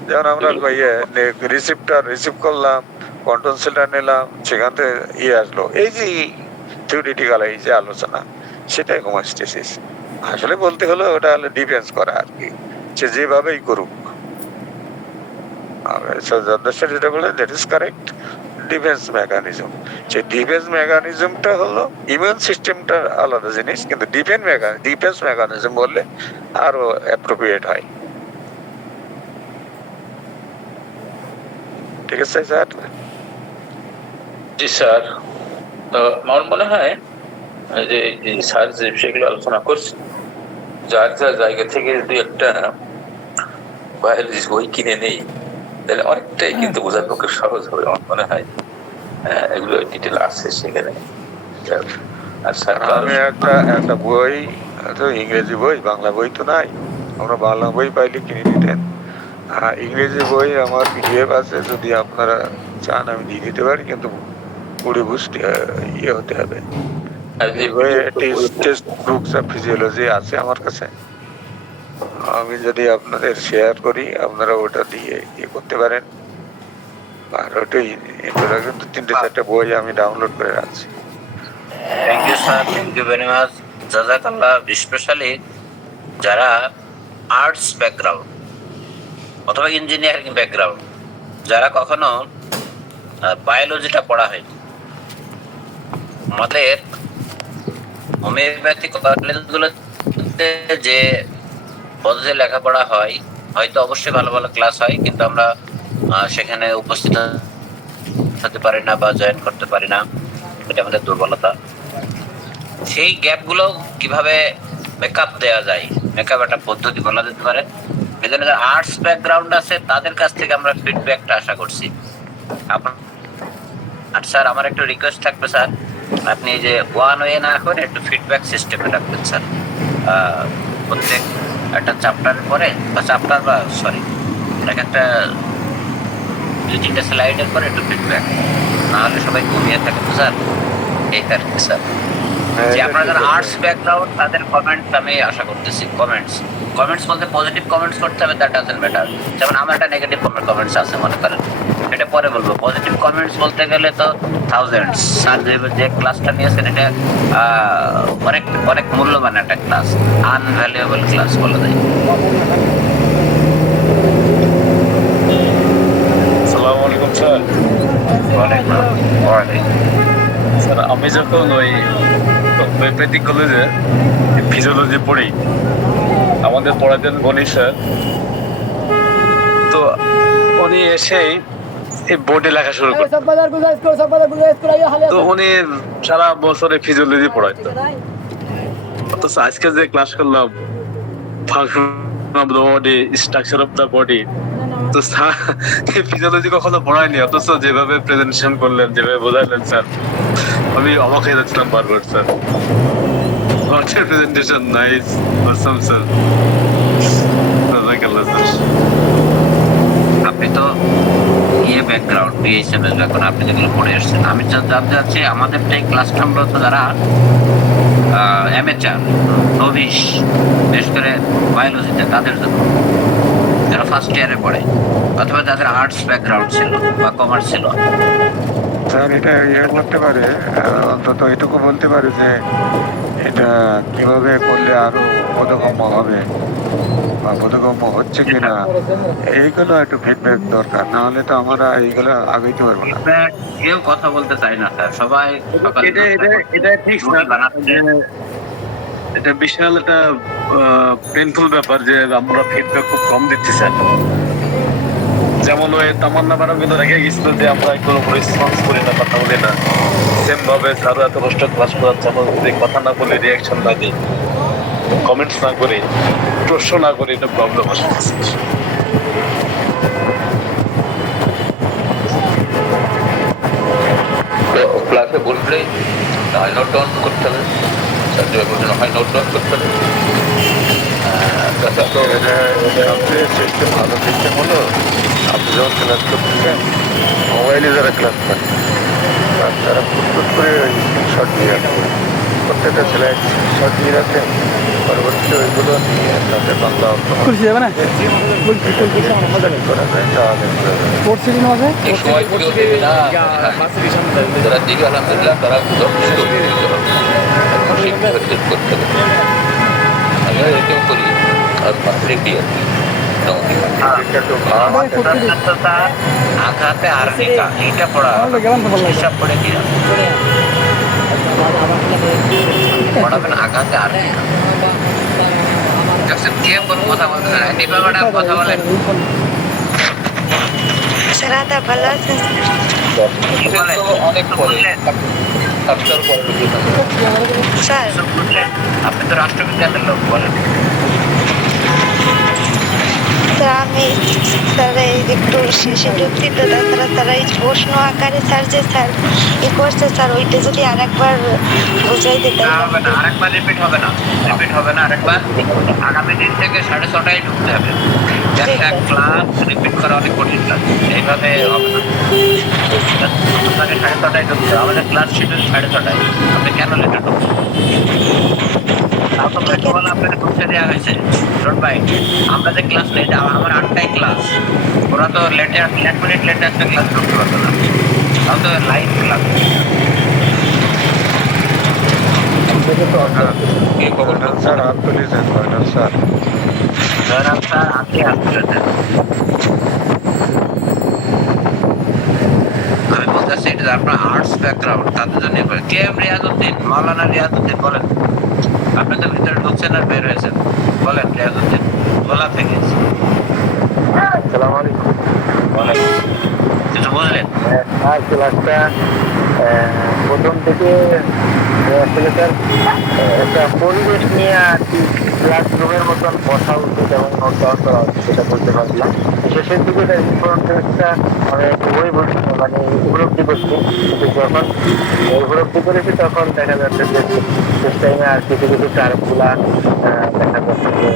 যেমন আমরা রিসিভ করলাম, কন্ট্রোল সেন্টার নিলাম, সেখান থেকে আসলো, এই যে থিওরিটিক্যাল এই যে আলোচনা, সেটাই হোমিওস্ট্যাসিস। আসলে বলতে হলো ওটা হলো ডিফেন্স করা আর কি, সে যেভাবেই করুক। যেটা বলে that is correct, defence mechanism. সেই ডিফেন্স মেকানিজমটা হলো ইমিউন সিস্টেমটা আলাদা জিনিস, কিন্তু ডিফেন্স মেকানিজম বললে আরো অ্যাপ্রোপ্রিয়েট হয়। ঠিক আছে স্যার? জি স্যার, তো আমার মনে হয় যে এই স্যার যে বিষয়গুলো আলোচনা করছে, যার যার জায়গা থেকে যদি একটা বায়োলজি বই কিনে নেই, তাহলে অনেকটাই কিন্তু বোঝার পক্ষে সহজ হবে আমার মনে হয়। এগুলো ডিটেল আছে সেখানে। আর স্যার আমি একটা বই, তো ইংরেজি বই, বাংলা বই তো নাই, আমরা বাংলা বই পাইলে কিনে নিতেন। ইংরেজি বই আমার পিডিএফ আছে, যদি আপনারা চান আমি দিয়ে দিতে পারি, কিন্তু পুরো বুঝতে হতে হবে। টেস্ট বুকস অফ ফিজিওলজি আছে আমার কাছে, আমি যদি আপনাদের শেয়ার করি, আপনারা ওটা দিয়ে করতে পারেন। আর ওটাই কিন্তু 3-4টা বই আমি ডাউনলোড করে রাখছি। Thank you sir, thank you very much, জাজাকাল্লাহ। স্পেশালি যারা আর্টস ব্যাকগ্রাউন্ড অথবা ইঞ্জিনিয়ারিং ব্যাকগ্রাউন্ড, যারা কখনো বায়োলজিটা পড়া হয়নি, আমাদের হোমিওপ্যাথি কলেজগুলোতে যে পদ্ধতি লেখাপড়া হয়, হয়তো অবশ্যই ভালো ভালো ক্লাস হয়, কিন্তু আমরা সেখানে উপস্থিত হতে পারি না বা জয়েন করতে পারি না, এটা আমাদের দুর্বলতা। সেই গ্যাপগুলো কিভাবে মেকআপ দেওয়া যায়, মেকআপ একটা পদ্ধতি বলা যেতে পারে। এই জন্য যারা আর্টস ব্যাকগ্রাউন্ড আছে তাদের কাছ থেকে আমরা ফিডব্যাকটা আশা করছি। আর স্যার আমার একটু রিকোয়েস্ট থাকবে স্যার, আপনি যে ওয়ান ওয়ে না করে একটু ফিডব্যাক সিস্টেমে রাখবেন স্যার। প্রত্যেক একটা চ্যাপ্টারের পরে বা চ্যাপ্টার বা সরি একটা 2-3টা স্লাইডের পরে একটু ফিডব্যাক, নাহলে সবাই ঘুমিয়ে থাকে তো স্যার, এই আর কি স্যার। যে আপনারা যারা আর্টস ব্যাকগ্রাউন্ড তাদের কমেন্টস আমি আশা করতেছি। কমেন্টস বলতে পজিটিভ কমেন্টস করতে হবে, দ্যাট ডাজন্ট ম্যাটার। যেমন আমার একটা নেগেটিভ কমেন্টস আছে মনে করেন, এটা পরে বলবো। পজিটিভ কমেন্টস বলতে গেলে তো থাউজেন্ডস। স্যার যে ক্লাসটা নিয়েছেন এটা অনেক অনেক মূল্যবান একটা ক্লাস, আনভ্যালুয়েবল ক্লাস বলা যায়। আসসালামু আলাইকুম স্যার। স্যার আমি যখন ওই হোমিওপ্যাথিক কলেজে ফিজিওলজি পড়ি, আমাদের পড়াতেন গণি স্যার, তো উনি এসেই এই বোর্ডে লেখা শুরু করতেন। তো উনি সারা বছরে ফিজিওলজি পড়াইতো, অথচ আজকে যে ক্লাস করলাম function of the body, structure of the body, তো স্যার ফিজিওলজি কখনো পড়ায়নি, অথচ যেভাবে প্রেজেন্টেশন করলেন, যেভাবে বোঝাইলেন স্যার, আমি অবাক হয়ে যাচ্ছিলাম বারবার sir. Presentation nice, awesome sir, জাযাকাল্লাহ স্যার। আপনি তো ব্যাকগ্রাউন্ড বিএসএমএস ব্যাকগ্রাউন্ড, আপনি যেগুলো পড়ে আসছেন, আমি জানতে চাচ্ছি আমাদের এই ক্লাসটা মূলত যারা অ্যামেচার নভিস, বিশেষ করে বায়োলজিতে, তাদের জন্য, যারা ফার্স্ট ইয়ারে পড়ে অথবা যাদের আর্টস ব্যাকগ্রাউন্ড ছিল বা কমার্স ছিল। স্যার এটা করতে পারে, অন্তত এটুকু বলতে পারে যে এটা কিভাবে করলে আরো বোধগম্য হবে বা বোধগম্য হচ্ছে কিনা, এইগুলো একটু ফিডব্যাক দরকার, না হলে তো আমরা এইগুলো আগাইতে পারবো না। কেউ কথা বলতে চাই না স্যার, সবাই এটা ঠিক এটা বিশাল একটা পেইনফুল ব্যাপার যে আমরা ফিডব্যাক খুব কম দিচ্ছি স্যার। যেমন ওই তামান্না ম্যাডাম কিন্তু রেখে গেছিল যে আমরা কোনো রেসপন্স করি না, কথা বলি না। সেম ভাবে স্যার এত কষ্ট ক্লাস করাচ্ছে, আমরা যদি কথা না বলি, রিয়াকশন না দিই, কমেন্টস না করি, প্রশ্ন না করি, এটা প্রবলেম আসে। ক্লাসে বসলেই নোট ডাউন করতে হবে, স্যার যে বলছেন হয় নোট ডাউন করতে হবে। স্যার তো সবচেয়ে সিস্টেম ভালো সিস্টেম হলো আপনি যখন ক্লাস করতেছেন মোবাইলে যারা ক্লাস করেন তারা ফুট করে স্ক্রিনশট দিয়ে রাখবে, প্রত্যেকটা ছেলে স্ক্রিনশট দিয়ে রাখে, পরবর্তীতে ওইগুলো নিয়ে তাদের বাংলা অর্থ যাবে না করা যায় তাহলে এই সময় কেউ দেবে না, যারা দিবে আলহামদুলিল্লাহ তারা যথেষ্ট উপকৃত হবে। এখন শিক্ষার্থীদের করতে হবে, আমি এটাও করি আর রেডি আর কি আঘাতে আর্নিকা এইটা পড়া হিসাব করে কি পড়াবেন আঘাতে আর্নিকা। কে কোন কথা বলতে কথা বলেন সারাটা ভালো আছেন অনেক পরে সাতটার পরে স্যার? আপনি তো রাষ্ট্রবিজ্ঞানের লোক, বলেন। স্যার আমি স্যার এই একটু শেষে ঢুকছি তো তারা এই প্রশ্ন আকারে স্যার যে স্যার ই করছে স্যার ওইটা যদি আরেকবার বুঝাই দিতে। আরেকবার রিপিট হবে না, আরেকবার আগামী দিন থেকে 6:30 ঢুকতে হবে। একটা ক্লাস রিপিট করা অনেক কঠিন কাজ, এইভাবে হবে না। আপনাকে 6:30 ঢুকতে হবে, আমাদের ক্লাস শিডিউল 6:30। আপনি কেন লেটে ঢুকছেন? আপনাকে ঢুকতে দেওয়া হয়েছে ভাই, আমরা যে ক্লাস নেই, আমার 8টায় ক্লাস, ওরা তো লেটে 1 মিনিট লেটে একটা ক্লাস ঢুকতে পারতো না, তাও তো লাইভ ক্লাস। স্যার হাত তুলেছেন স্যার আমি বলতেছি এটা আপনার আর্টস ব্যাকগ্রাউন্ড, তাদের জন্য কে এম রিয়াজউদ্দিন, মাওলানা রিয়াজউদ্দিন, বলেন। আপনি তো ভিতরে ঢুকছেন আর বের হয়েছেন, বলেন। রিয়াজউদ্দিন গোলা থেকে কিছু বললেন? ক্লাসটা প্রথম থেকে আসলে স্যার একটা পরিবেশ নিয়ে আর কি ক্লাসরুমের মতন বসা উচিত এবং নোট ডাউন করা উচিত সেটা বলতে পারলাম। শেষের দিকে তার ইনফরমেশনটা আমি বই বলছি মানে উপলব্ধি করছি, কিন্তু যখন উপলব্ধি করেছি তখন দেখা যাচ্ছে যে শেষ টাইমে আর কিছু কিছু টার্মগুলা দেখা যাচ্ছে যে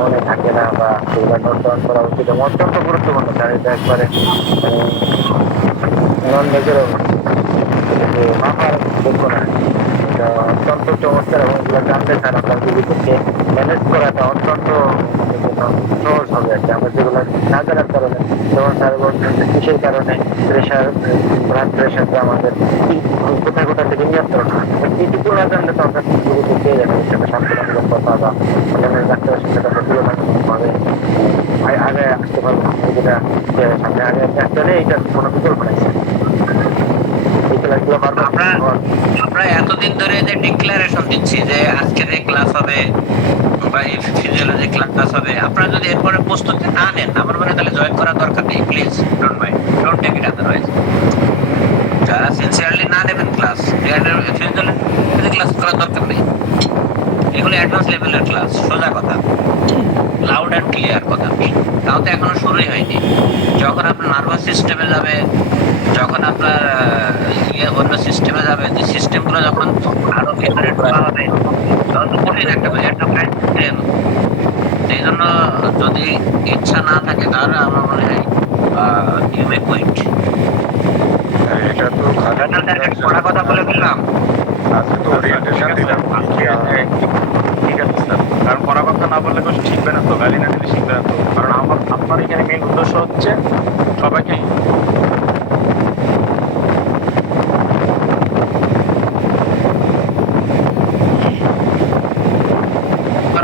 মনে থাকে না বা সেগুলো নোট ডাউন করা উচিত এবং অত্যন্ত গুরুত্বপূর্ণ। স্যার এটা একবারে নন মেজারেবল, মাপার যোগ্য না, এটা অত্যন্ত চমৎকার এবং এগুলো জানতে চান আপনার জীবিকাকে ম্যানেজ করাটা অত্যন্ত সহজ হবে আর কি। আমরা যেগুলো না জানার কারণে যেমন স্যার বলছেন যে কিসের কারণে প্রেশার, ব্লাড প্রেশারটা আমাদের কোথায় কোথা থেকে নিয়ন্ত্রণ হয়, এইটুকু না জানলে তো আমরা জীবিকা পেয়ে যাবেন হিসেবে সান্ত্বনামূলক কথা বা অন্যান্য ডাক্তারের সাথে আমরা তুলনামূলকভাবে আগে আসতে পারবো। যেটা সামনে আগে চলে এইটার কোনো বিকল্প নাই। আমরা এতদিন ধরে যে ডিক্লারেশন দিচ্ছি যে আজকে যে ক্লাস হবে বা এই ফিজিওলজি ক্লাস হবে, আপনারা যদি এরপরে প্রস্তুতি না নেন আমার মনে হয় তাহলে জয়েন করার দরকার নেই। Please don't mind, don't take it otherwise. যারা সিনসিয়ারলি না নেবেন ক্লাস, ফিজিওলজি ক্লাস করার দরকার নেই। এগুলো অ্যাডভান্স লেভেলের ক্লাস, সোজা কথা, লাউড অ্যান্ড ক্লিয়ার কথা। তাও তো এখনো শুরুই হয়নি। যখন আপনার নার্ভাস সিস্টেমে যাবে, যখন আপনার অন্য সিস্টেমে যাবে, যে সিস্টেমগুলো যখন আরো ভেতরে ঢোকা হবে তখন তো কঠিন একটা ট্রেন। সেই জন্য যদি ইচ্ছা না থাকে তাহলে আমার মনে হয় ইউ মে কুইট। এটা তো পড়া কথা বলে ফেললাম, আজকে তো ওরিয়েন্টেশন দিলাম। ঠিক আছে স্যার, কারণ পড়া কথা না বললে কিছু শিখবে না তো, গালি না দিলে শিখবে না তো। কারণ আপনার এখানে মেইন উদ্দেশ্য হচ্ছে সবাইকে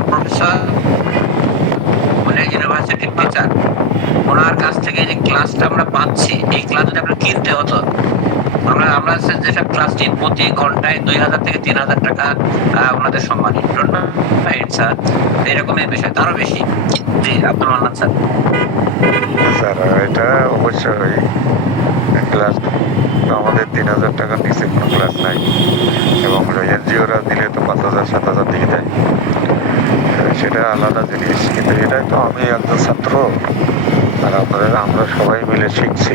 প্রফেসর মানে ইউনিভার্সিটির টিচার, ওনার কাছ থেকে যে ক্লাসটা আমরা পাচ্ছি, এই ক্লাস যদি আমরা কিনতে হতো, আমরা যেসব ক্লাস নিই প্রতি ঘন্টায় 2000 থেকে 3000 টাকা ওনাদের সম্মানী। স্যার এরকমের বিষয় তারও বেশি। জি আব্দুল মান্নান স্যার। স্যার এটা অবশ্যই ক্লাস আমাদের 3000 টাকার নিচে কোনো ক্লাস নাই, এবং এনজিওরা দিলে তো 5000 7000 দিয়ে দেয়, সেটা আলাদা জিনিস। কিন্তু এটাই তো আমি একজন ছাত্র আর আমরা সবাই মিলে শিখছি।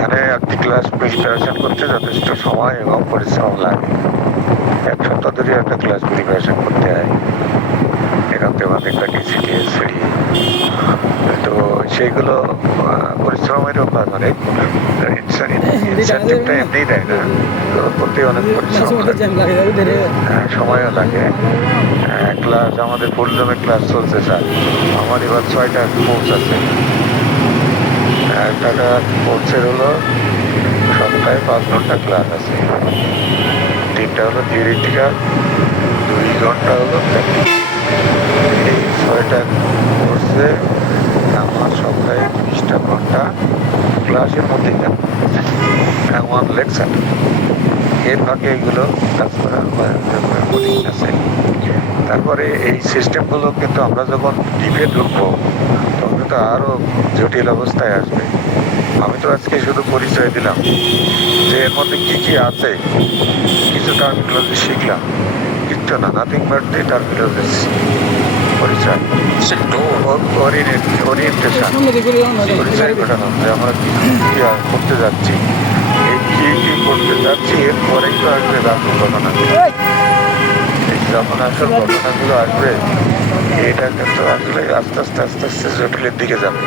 এখানে একটি ক্লাস প্রিপারেশন করতে যথেষ্ট সময় এবং পরিশ্রম লাগে। 1 সপ্তাহ ধরে একটা ক্লাস প্রিপারেশন করতে হয়, এখান থেকে আমাদের কাটিয়ে ছিটিয়ে ছিড়িয়ে। তো সেইগুলো পরিশ্রমেরও কাজ, অনেক ইনসেন্টিভটা এমনিই দেয় না, তো করতে অনেক পরিশ্রম লাগে, সময়ও লাগে। ক্লাস আমাদের ফুল দমে ক্লাস চলছে স্যার, আমার এবার 6টা কোর্স আছে। একটা কোর্সের হলো সপ্তাহে 5 ঘন্টা ক্লাস আছে, 3টা হলো থিওরিটিক্যাল, 2 ঘন্টা হলো প্র্যাকটিস। এই 6টা কোর্সে আমার সপ্তাহে 30টা ঘন্টা ক্লাসের মধ্যেই যাবে, 1 লেকচার। এর ফাঁকে এগুলো কাজ করার কঠিন আছে। তারপরে এই সিস্টেমগুলো কিন্তু আমরা যখন ডিপে ঢুকবো তখন তো আরো জটিল অবস্থায় আসবে। আমি তো আজকে শুধু পরিচয় দিলাম যে এর মধ্যে কি কি আছে, কিছু টার্মিনোলজি শিখলাম, কিচ্ছু না, নাথিং বাট দি টার্মিনোলজি পরিচয়, ওরিয়েন্টেশন, পরিচয় ঘটালাম যে আমরা কি করতে যাচ্ছি, এই কি করতে যাচ্ছি। এরপরেই তো আসবে আসল ঘটনাগুলো। যখন আসল ঘটনাগুলো আসবে এটা কিন্তু আসলে আস্তে আস্তে আস্তে আস্তে জটিলের দিকে যাবে,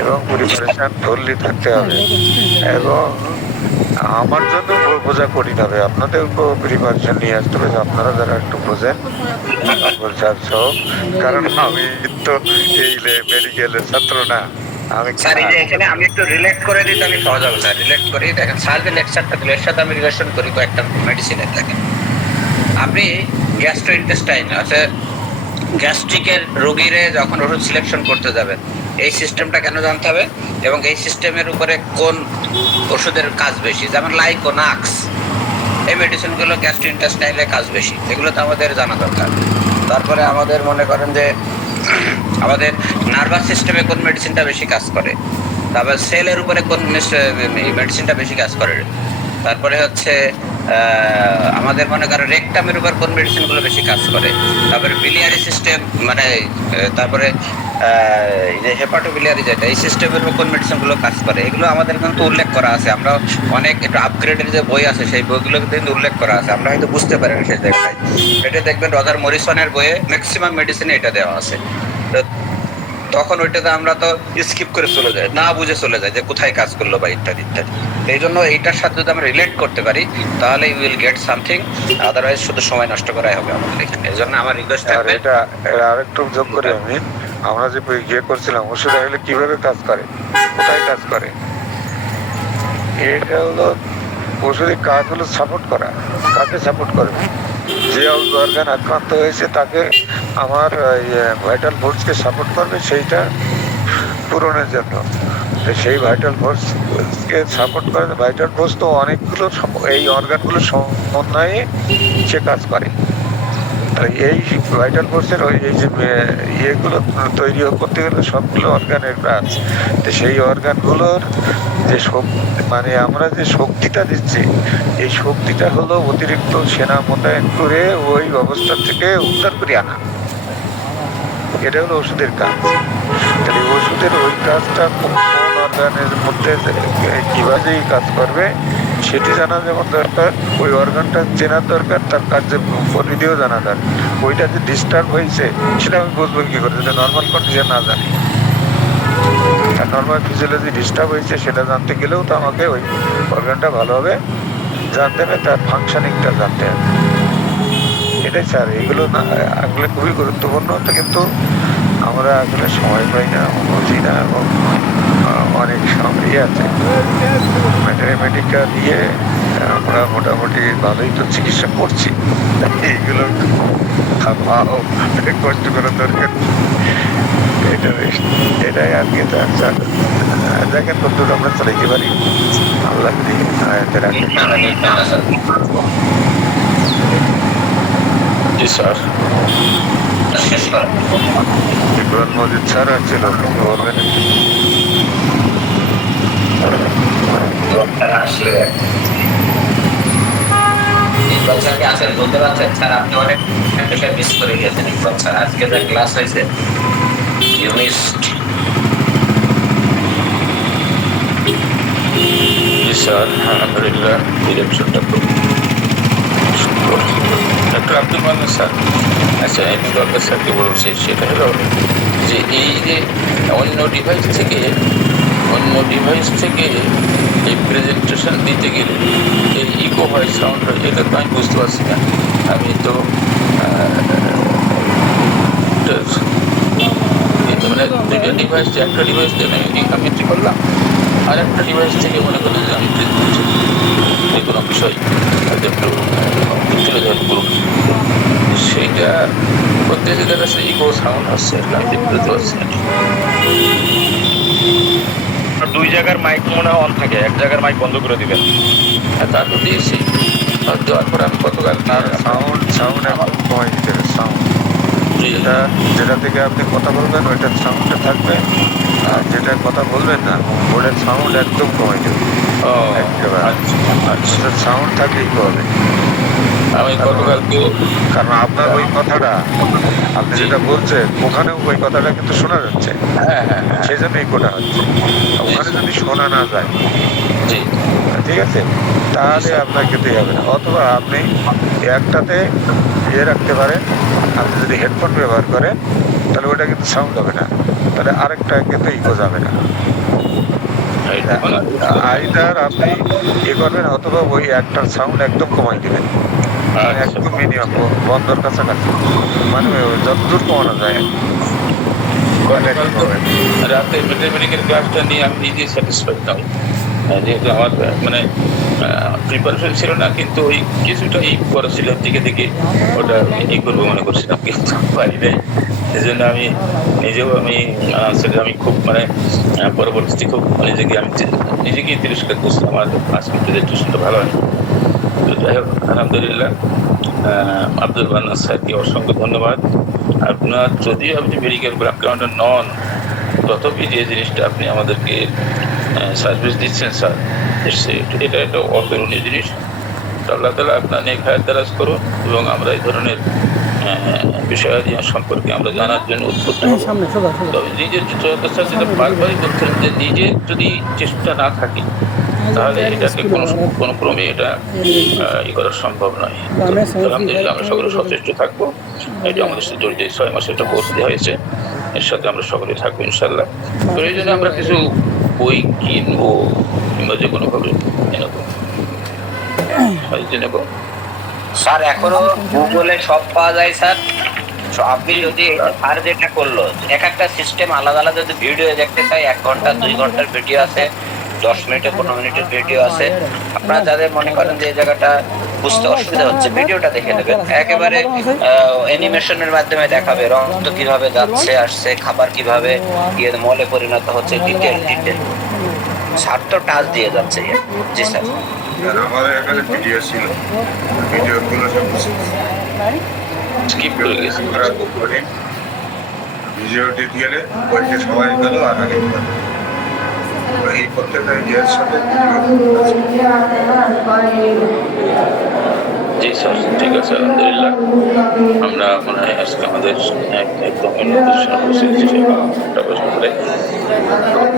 এবং প্রিপারেশন ফুললি থাকতে হবে। এবং আমার জন্য বোঝা কঠিন হবে, আপনাদেরকেও প্রিপারেশন নিয়ে আসতে হবে, আপনারা যারা একটু বোঝেন সব। কারণ আমি তো এই মেডিকেলের ছাত্র না। আমি স্যার এই যে এখানে আমি একটু রিলেট করে দিই, আমি সহজ হবে স্যার। রিলেট করি, দেখেন স্যার যে লেকচারটা দিল এর সাথে আমি রিলেশন করি কয়েকটা মেডিসিনের। দেখেন আপনি গ্যাস্ট্রোইন্টেস্টাইন আছে, গ্যাস্ট্রিকের রোগীরে যখন ওষুধ সিলেকশন করতে যাবেন, এই সিস্টেমটা কেন জানতে হবে, এবং এই সিস্টেমের উপরে কোন ওষুধের কাজ বেশি। যেমন লাইকোনাক্স, এই মেডিসিনগুলো গ্যাস্ট্রোইন্টেস্টাইনে কাজ বেশি, এগুলো তো আমাদের জানা দরকার। তারপরে আমাদের মনে করেন যে আমাদের নার্ভাস সিস্টেমে কোন মেডিসিনটা বেশি কাজ করে, তারপর সেলের উপরে কোন মেডিসিনটা বেশি কাজ করে, তারপরে হচ্ছে আমাদের মনে করেন রেকটামের উপর কোন মেডিসিনগুলো বেশি কাজ করে, তারপরে বিলিয়ারি সিস্টেম মানে তারপরে এই যে হেপাটোবিলিয়ারি যেটা, এই সিস্টেমের উপর কোন মেডিসিনগুলো কাজ করে, এগুলো আমাদের কিন্তু উল্লেখ করা আছে। আমরা অনেক একটু আপগ্রেডের যে বই আছে সেই বইগুলো কিন্তু উল্লেখ করা আছে, আমরা হয়তো বুঝতে পারি না সেই জায়গায়। এটা দেখবেন রজার মরিসনের বইয়ে ম্যাক্সিমাম মেডিসিনে এটা দেওয়া আছে। তখন ওইটাতে আমরা তো স্কিপ করে চলে যাই, না বুঝে চলে যাই যে কোথায় কাজ করলো বা ইত্যাদি ইত্যাদি। এই জন্য এইটার সাথে যদি আমরা রিলেট করতে পারি তাহলে you will get something, otherwise শুধু সময় নষ্ট করাই হবে আমাদের এখানে। এই জন্য আমার রিকোয়েস্ট থাকবে, এটা আরেকটু যোগ করে আমি, আমরা যে ইয়ে করছিলাম ওষুধ আসলে কিভাবে কাজ করে, কোথায় কাজ করে, এটা হলো ওষুধের কাজ হলো সাপোর্ট করা। কাকে সাপোর্ট করবে? যে অর্গান আক্রান্ত হয়েছে তাকে আমার ভাইটাল ফোর্সকে সাপোর্ট করবে সেইটা পূরণের জন্য। তো সেই ভাইটাল ফোর্সকে সাপোর্ট করে, ভাইটাল ফোর্স তো অনেকগুলো এই অর্গানগুলো সমন্বয়ে সে কাজ করে। এই ভাইটাল ফোর্সের এই যে ইয়েগুলো তৈরি করতে গেলে সবগুলো অর্গানের কাজ। তো সেই অর্গানগুলোর যে মানে আমরা যে শক্তিটা দিচ্ছি, এই শক্তিটা হলো অতিরিক্ত সেনা মোতায়েন করে ওই অবস্থা থেকে উদ্ধার করে আনা। এটা হলো ওষুধের কাজ। তাহলে ওষুধের ওই কাজটা কোন অর্গানের মধ্যে কিভাবে কাজ করবে সেটি জানা যেমন দরকার, ওই অর্গানটা চেনার দরকার, তার কার্যের পরিধিও জানা দরকার। ওইটা যে ডিস্টার্ব হয়েছে সেটা আমি বুঝবো কি করে, যেটা নর্মাল কন্ডিশন না জানি। আর নর্মাল ফিজিওলজি ডিস্টার্ব হয়েছে সেটা জানতে গেলেও তো আমাকে ওই অর্গানটা ভালোভাবে জানতে হবে, তার ফাংশনিংটা জানতে হবে। এটাই স্যার, এগুলো না আসলে খুবই গুরুত্বপূর্ণ, তো কিন্তু আমরা আসলে সময় পাই না, বুঝি না, এবং অনেক সময় আছে মেডিকেল দিয়ে আমরা মোটামুটি ভালোই তো চিকিৎসা করছি। এইগুলো কষ্ট করার দরকার, এটাই আর কি। স্যার দেখেন কতটুকু আমরা চালাইতে পারি, আল্লাহ যদি আয়াতে রাখে। জি স্যার। শেষ করেন। ইকবাল মজিদ স্যার ছিল, বলবেন আসলে ইকবাল স্যারকে আসলে বলতে পারছেন স্যার আপনি অনেক মিস করে গেছেন। ইকবাল স্যার আজকে যে ক্লাস হয়েছে, ইউ মিসড। স্যার আলহামদুলিল্লাহ ডিরেকশনটা খুব সুন্দর। ডক্টর আব্দুল মান্নান স্যার, আচ্ছা আমি দরকার স্যারকে বলছি, সেটা হলো যে এই যে অন্য ডিভাইস থেকে এই প্রেজেন্টেশন দিতে গেলে এই ইকো ভয়েস সাউন্ড হয়, এটা তো আমি বুঝতে পারছি না। আমি তো মানে দুইটা ডিভাইস, একটা ডিভাইস দিয়ে আমি এন্ট্রি করলাম, আর একটা ডিভাইস থেকে মনে করি যে আমি যে কোনো বিষয় হয়তো একটু তুলে ধরে করুন, সেইটা করতে গেলে দেখা যাচ্ছে ইকো সাউন্ড আসছে, এটা আমি বুঝতে পারছি না। দুই জায়গার মাইক মনে হয় অন থাকে, এক জায়গার মাইক বন্ধ করে দিবেন। আর তা তো দিয়েছি, দেওয়ার পরে আমি গতকাল আর সাউন্ড একদম কমাই দিতে হবে। সাউন্ড যেটা থেকে আপনি কথা বলবেন ওইটার সাউন্ডটা থাকবে, আর যেটা কথা বলবেন না ওটার সাউন্ড একদম কমাই দেবে। একেবারে সাউন্ড থাকলেই তো হবে। আমি গতকালকেও, কারণ আপনার ওই কথাটা আপনি যেটা বলছেন ওখানেও ওই কথাটা কিন্তু শোনা যাচ্ছে, হ্যাঁ, সেই জন্য ইকোটা হচ্ছে। ওখানে যদি শোনা না যায়, জি ঠিক আছে, তাহলে আপনার খেতে যাবে না। অথবা আপনি একটাতে রাখতে পারেন, আপনি যদি হেডফোন ব্যবহার করেন তাহলে ওটা কিন্তু সাউন্ড হবে না, তাহলে আরেকটা কিন্তু ইকো যাবে না। আইদার আপনি করবেন অথবা ওই একটার সাউন্ড একদম কমাই দেবেন, একদম মিনিমাম বন্ধর কাছাকাছি, মানে যতদূর কমানো যায়। রাতে ম্যাথমেটিক্যাল ক্লাসটা নিয়ে আমি নিজে স্যাটিসফাইড নই, যেহেতু আমার মানে প্রিপারেশন ছিল না, কিন্তু ওই কিছুটা করা ছিল দিকে ওটা করবো মনে করছিলাম, কিন্তু পারি নাই। এই জন্য আমি নিজেও আমি খুব মানে পরবর্তীতে খুব নিজেকেই তিরস্কার করছি, আমার আজকে প্রেজেন্টেশনটা ভালো হয়। তো যাই হোক আলহামদুলিল্লাহ, আব্দুল মান্নান স্যারকে অসংখ্য ধন্যবাদ। আপনার যদিও আপনি মেডিকেল ব্যাকগ্রাউন্ডে নন, তথাপি যে জিনিসটা আপনি আমাদেরকে সার্ভিস দিচ্ছেন স্যার, এটা একটা অতুলনীয় জিনিস। আল্লাহ তাআলা আপনার নেক হায়াত দারাজ করুন, এবং আমরা এই ধরনের বিষয়াদি সম্পর্কে আমরা জানার জন্য উদ্বুদ্ধ হব। তবে নিজের যেটা বারবারই বলছেন যে নিজের যদি চেষ্টা না থাকে তাহলে এটাকে কোনো ক্রমে এটা করা সম্ভব নয়। আলহামদুলিল্লাহ আমরা সকলে সচেষ্ট থাকবো। এটা আমাদের সাথে জড়িত 6 মাসে একটা কোর্স দেওয়া হয়েছে, এর সাথে আমরা সকলে থাকবো ইনশাল্লাহ। তো এই জন্য আমরা কিছু বই কিনবো কিংবা যে কোনো ভাবে নেবো। স্যার এখনো গুগলে সব পাওয়া যায় স্যার। আপনি যদি আর যেটা করলো, এক একটা সিস্টেম আলাদা আলাদা, যদি ভিডিও দেখতে চাই 1 ঘন্টা 2 ঘন্টার ভিডিও আছে, 10 মিনিটের 15 মিনিটের ভিডিও আছে। আপনারা যাদের মনে করেন যে এই জায়গাটা বুঝতে অসুবিধা হচ্ছে, ভিডিওটা দেখে নেবেন। একেবারে অ্যানিমেশনের মাধ্যমে দেখাবে রক্ত কিভাবে যাচ্ছে আসছে, খাবার কিভাবে মলে পরিণত হচ্ছে, ডিটেল স্যার তো টাচ দিয়ে যাচ্ছে। জি স্যার, আমাদের এখানে ভিডিও ছিল, ভিডিওগুলো সব স্কিপ করে গেছে। ভিডিওটি গেলে বইতে সবাই গেল আর আগে এই প্রত্যেকটা ইয়ের সাথে জি স্যার, ঠিক আছে আলহামদুলিল্লাহ। আমরা মনে হয় আজকে আমাদের একদম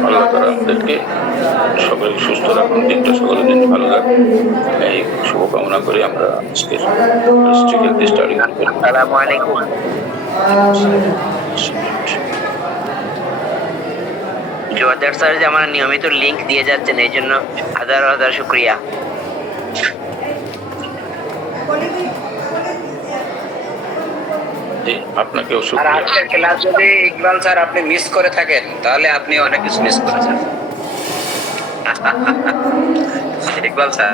আল্লাহ তাআলা আমাদেরকে সকলে সুস্থ রাখুন, দিনটা সকলের দিন ভালো রাখুন, এই শুভকামনা করে আমরা আজকে স্টাডি করি। আসসালামু আলাইকুম। জোয়ার স্যার যে আমার নিয়মিত লিংক দিয়ে যাচ্ছেন, এই জন্য হাজার হাজার শুক্রিয়া। আপনাকেও আর আজকের ক্লাস যদি ইকবাল স্যার আপনি মিস করে থাকেন, তাহলে আপনি অনেক কিছু মিস করেছেন। ইকবাল স্যার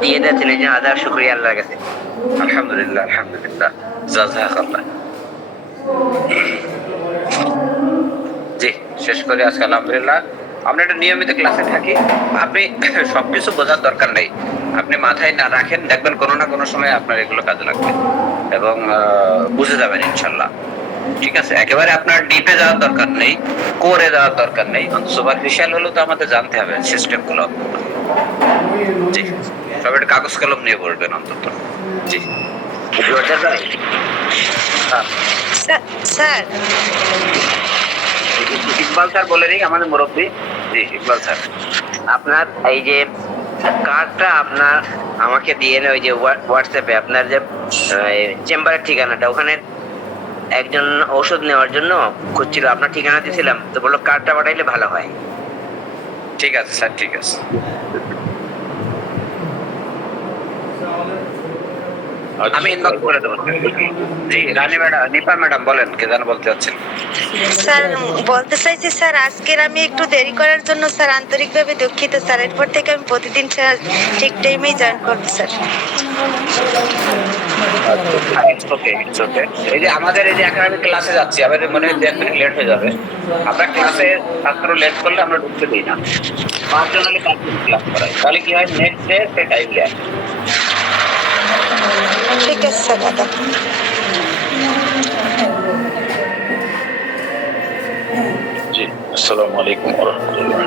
দিয়ে যাচ্ছেন, এই জন্য হাজার শুক্রিয়া আল্লাহর কাছে। আলহামদুলিল্লাহ, আলহামদুলিল্লাহ, জাযাকাল্লাহ। জি, শেষ করে আজকে আলহামদুলিল্লাহ আমরা একটা নিয়মিত ক্লাসে থাকি। আপনি সবকিছু বোঝার দরকার নেই, আপনি মাথায় না রাখেন, দেখবেন কোনো না কোনো সময় আপনার এগুলো কাজে লাগবে এবং বুঝে যাবেন ইনশাল্লাহ। ঠিক আছে, একেবারে আপনার ডিপে যাওয়ার দরকার নেই, কোরে যাওয়ার দরকার নেই, সুপারফিশিয়াল হলেও তো আমাদের জানতে হবে সিস্টেম গুলো। জি, সব একটা কাগজ কলম নিয়ে বলবেন অন্তত। জি স্যার, ইকবাল স্যার বলে নেই, আমাদের মুরব্বী। জি ইকবাল স্যার। আপনার এই যে কার্ডটা আপনার আমাকে দিয়ে ওই যে হোয়াটসঅ্যাপে আপনার যে চেম্বারের ঠিকানাটা, ওখানে একজন ওষুধ নেওয়ার জন্য খুঁজছিল, আপনার ঠিকানা দিয়েছিলাম, তো বললো কার্ডটা পাঠাইলে ভালো হয়। ঠিক আছে স্যার, ঠিক আছে। আমি ইনবক্স করে দেবো। জি রানী ম্যাডাম, নিপা ম্যাডাম বলেন, কে যেন বলতে চাচ্ছেন? স্যার বলতে চাইছি স্যার, আজকের আমি একটু দেরি করার জন্য স্যার আন্তরিকভাবে দুঃখিত স্যার। এরপর থেকে আমি প্রতিদিন স্যার ঠিক টাইমেই জয়েন করবো স্যার। ওকে, এই যে আমাদের এই যে এখন আমি ক্লাসে যাচ্ছি, আমাদের মনে হয় 1 মিনিট লেট হয়ে যাবে। আমরা ক্লাসে ছাত্র লেট করলে আমরা ঢুকতে দিই না, 5 জন হলে 5 জন ক্লাস করাই, তাহলে কি হয় নেক্সট ডে সে টাইম দেয়। ঠিক আছে স্যার দাদা। জি, আসসালামু আলাইকুম ওয়া রাহমাতুল্লাহ।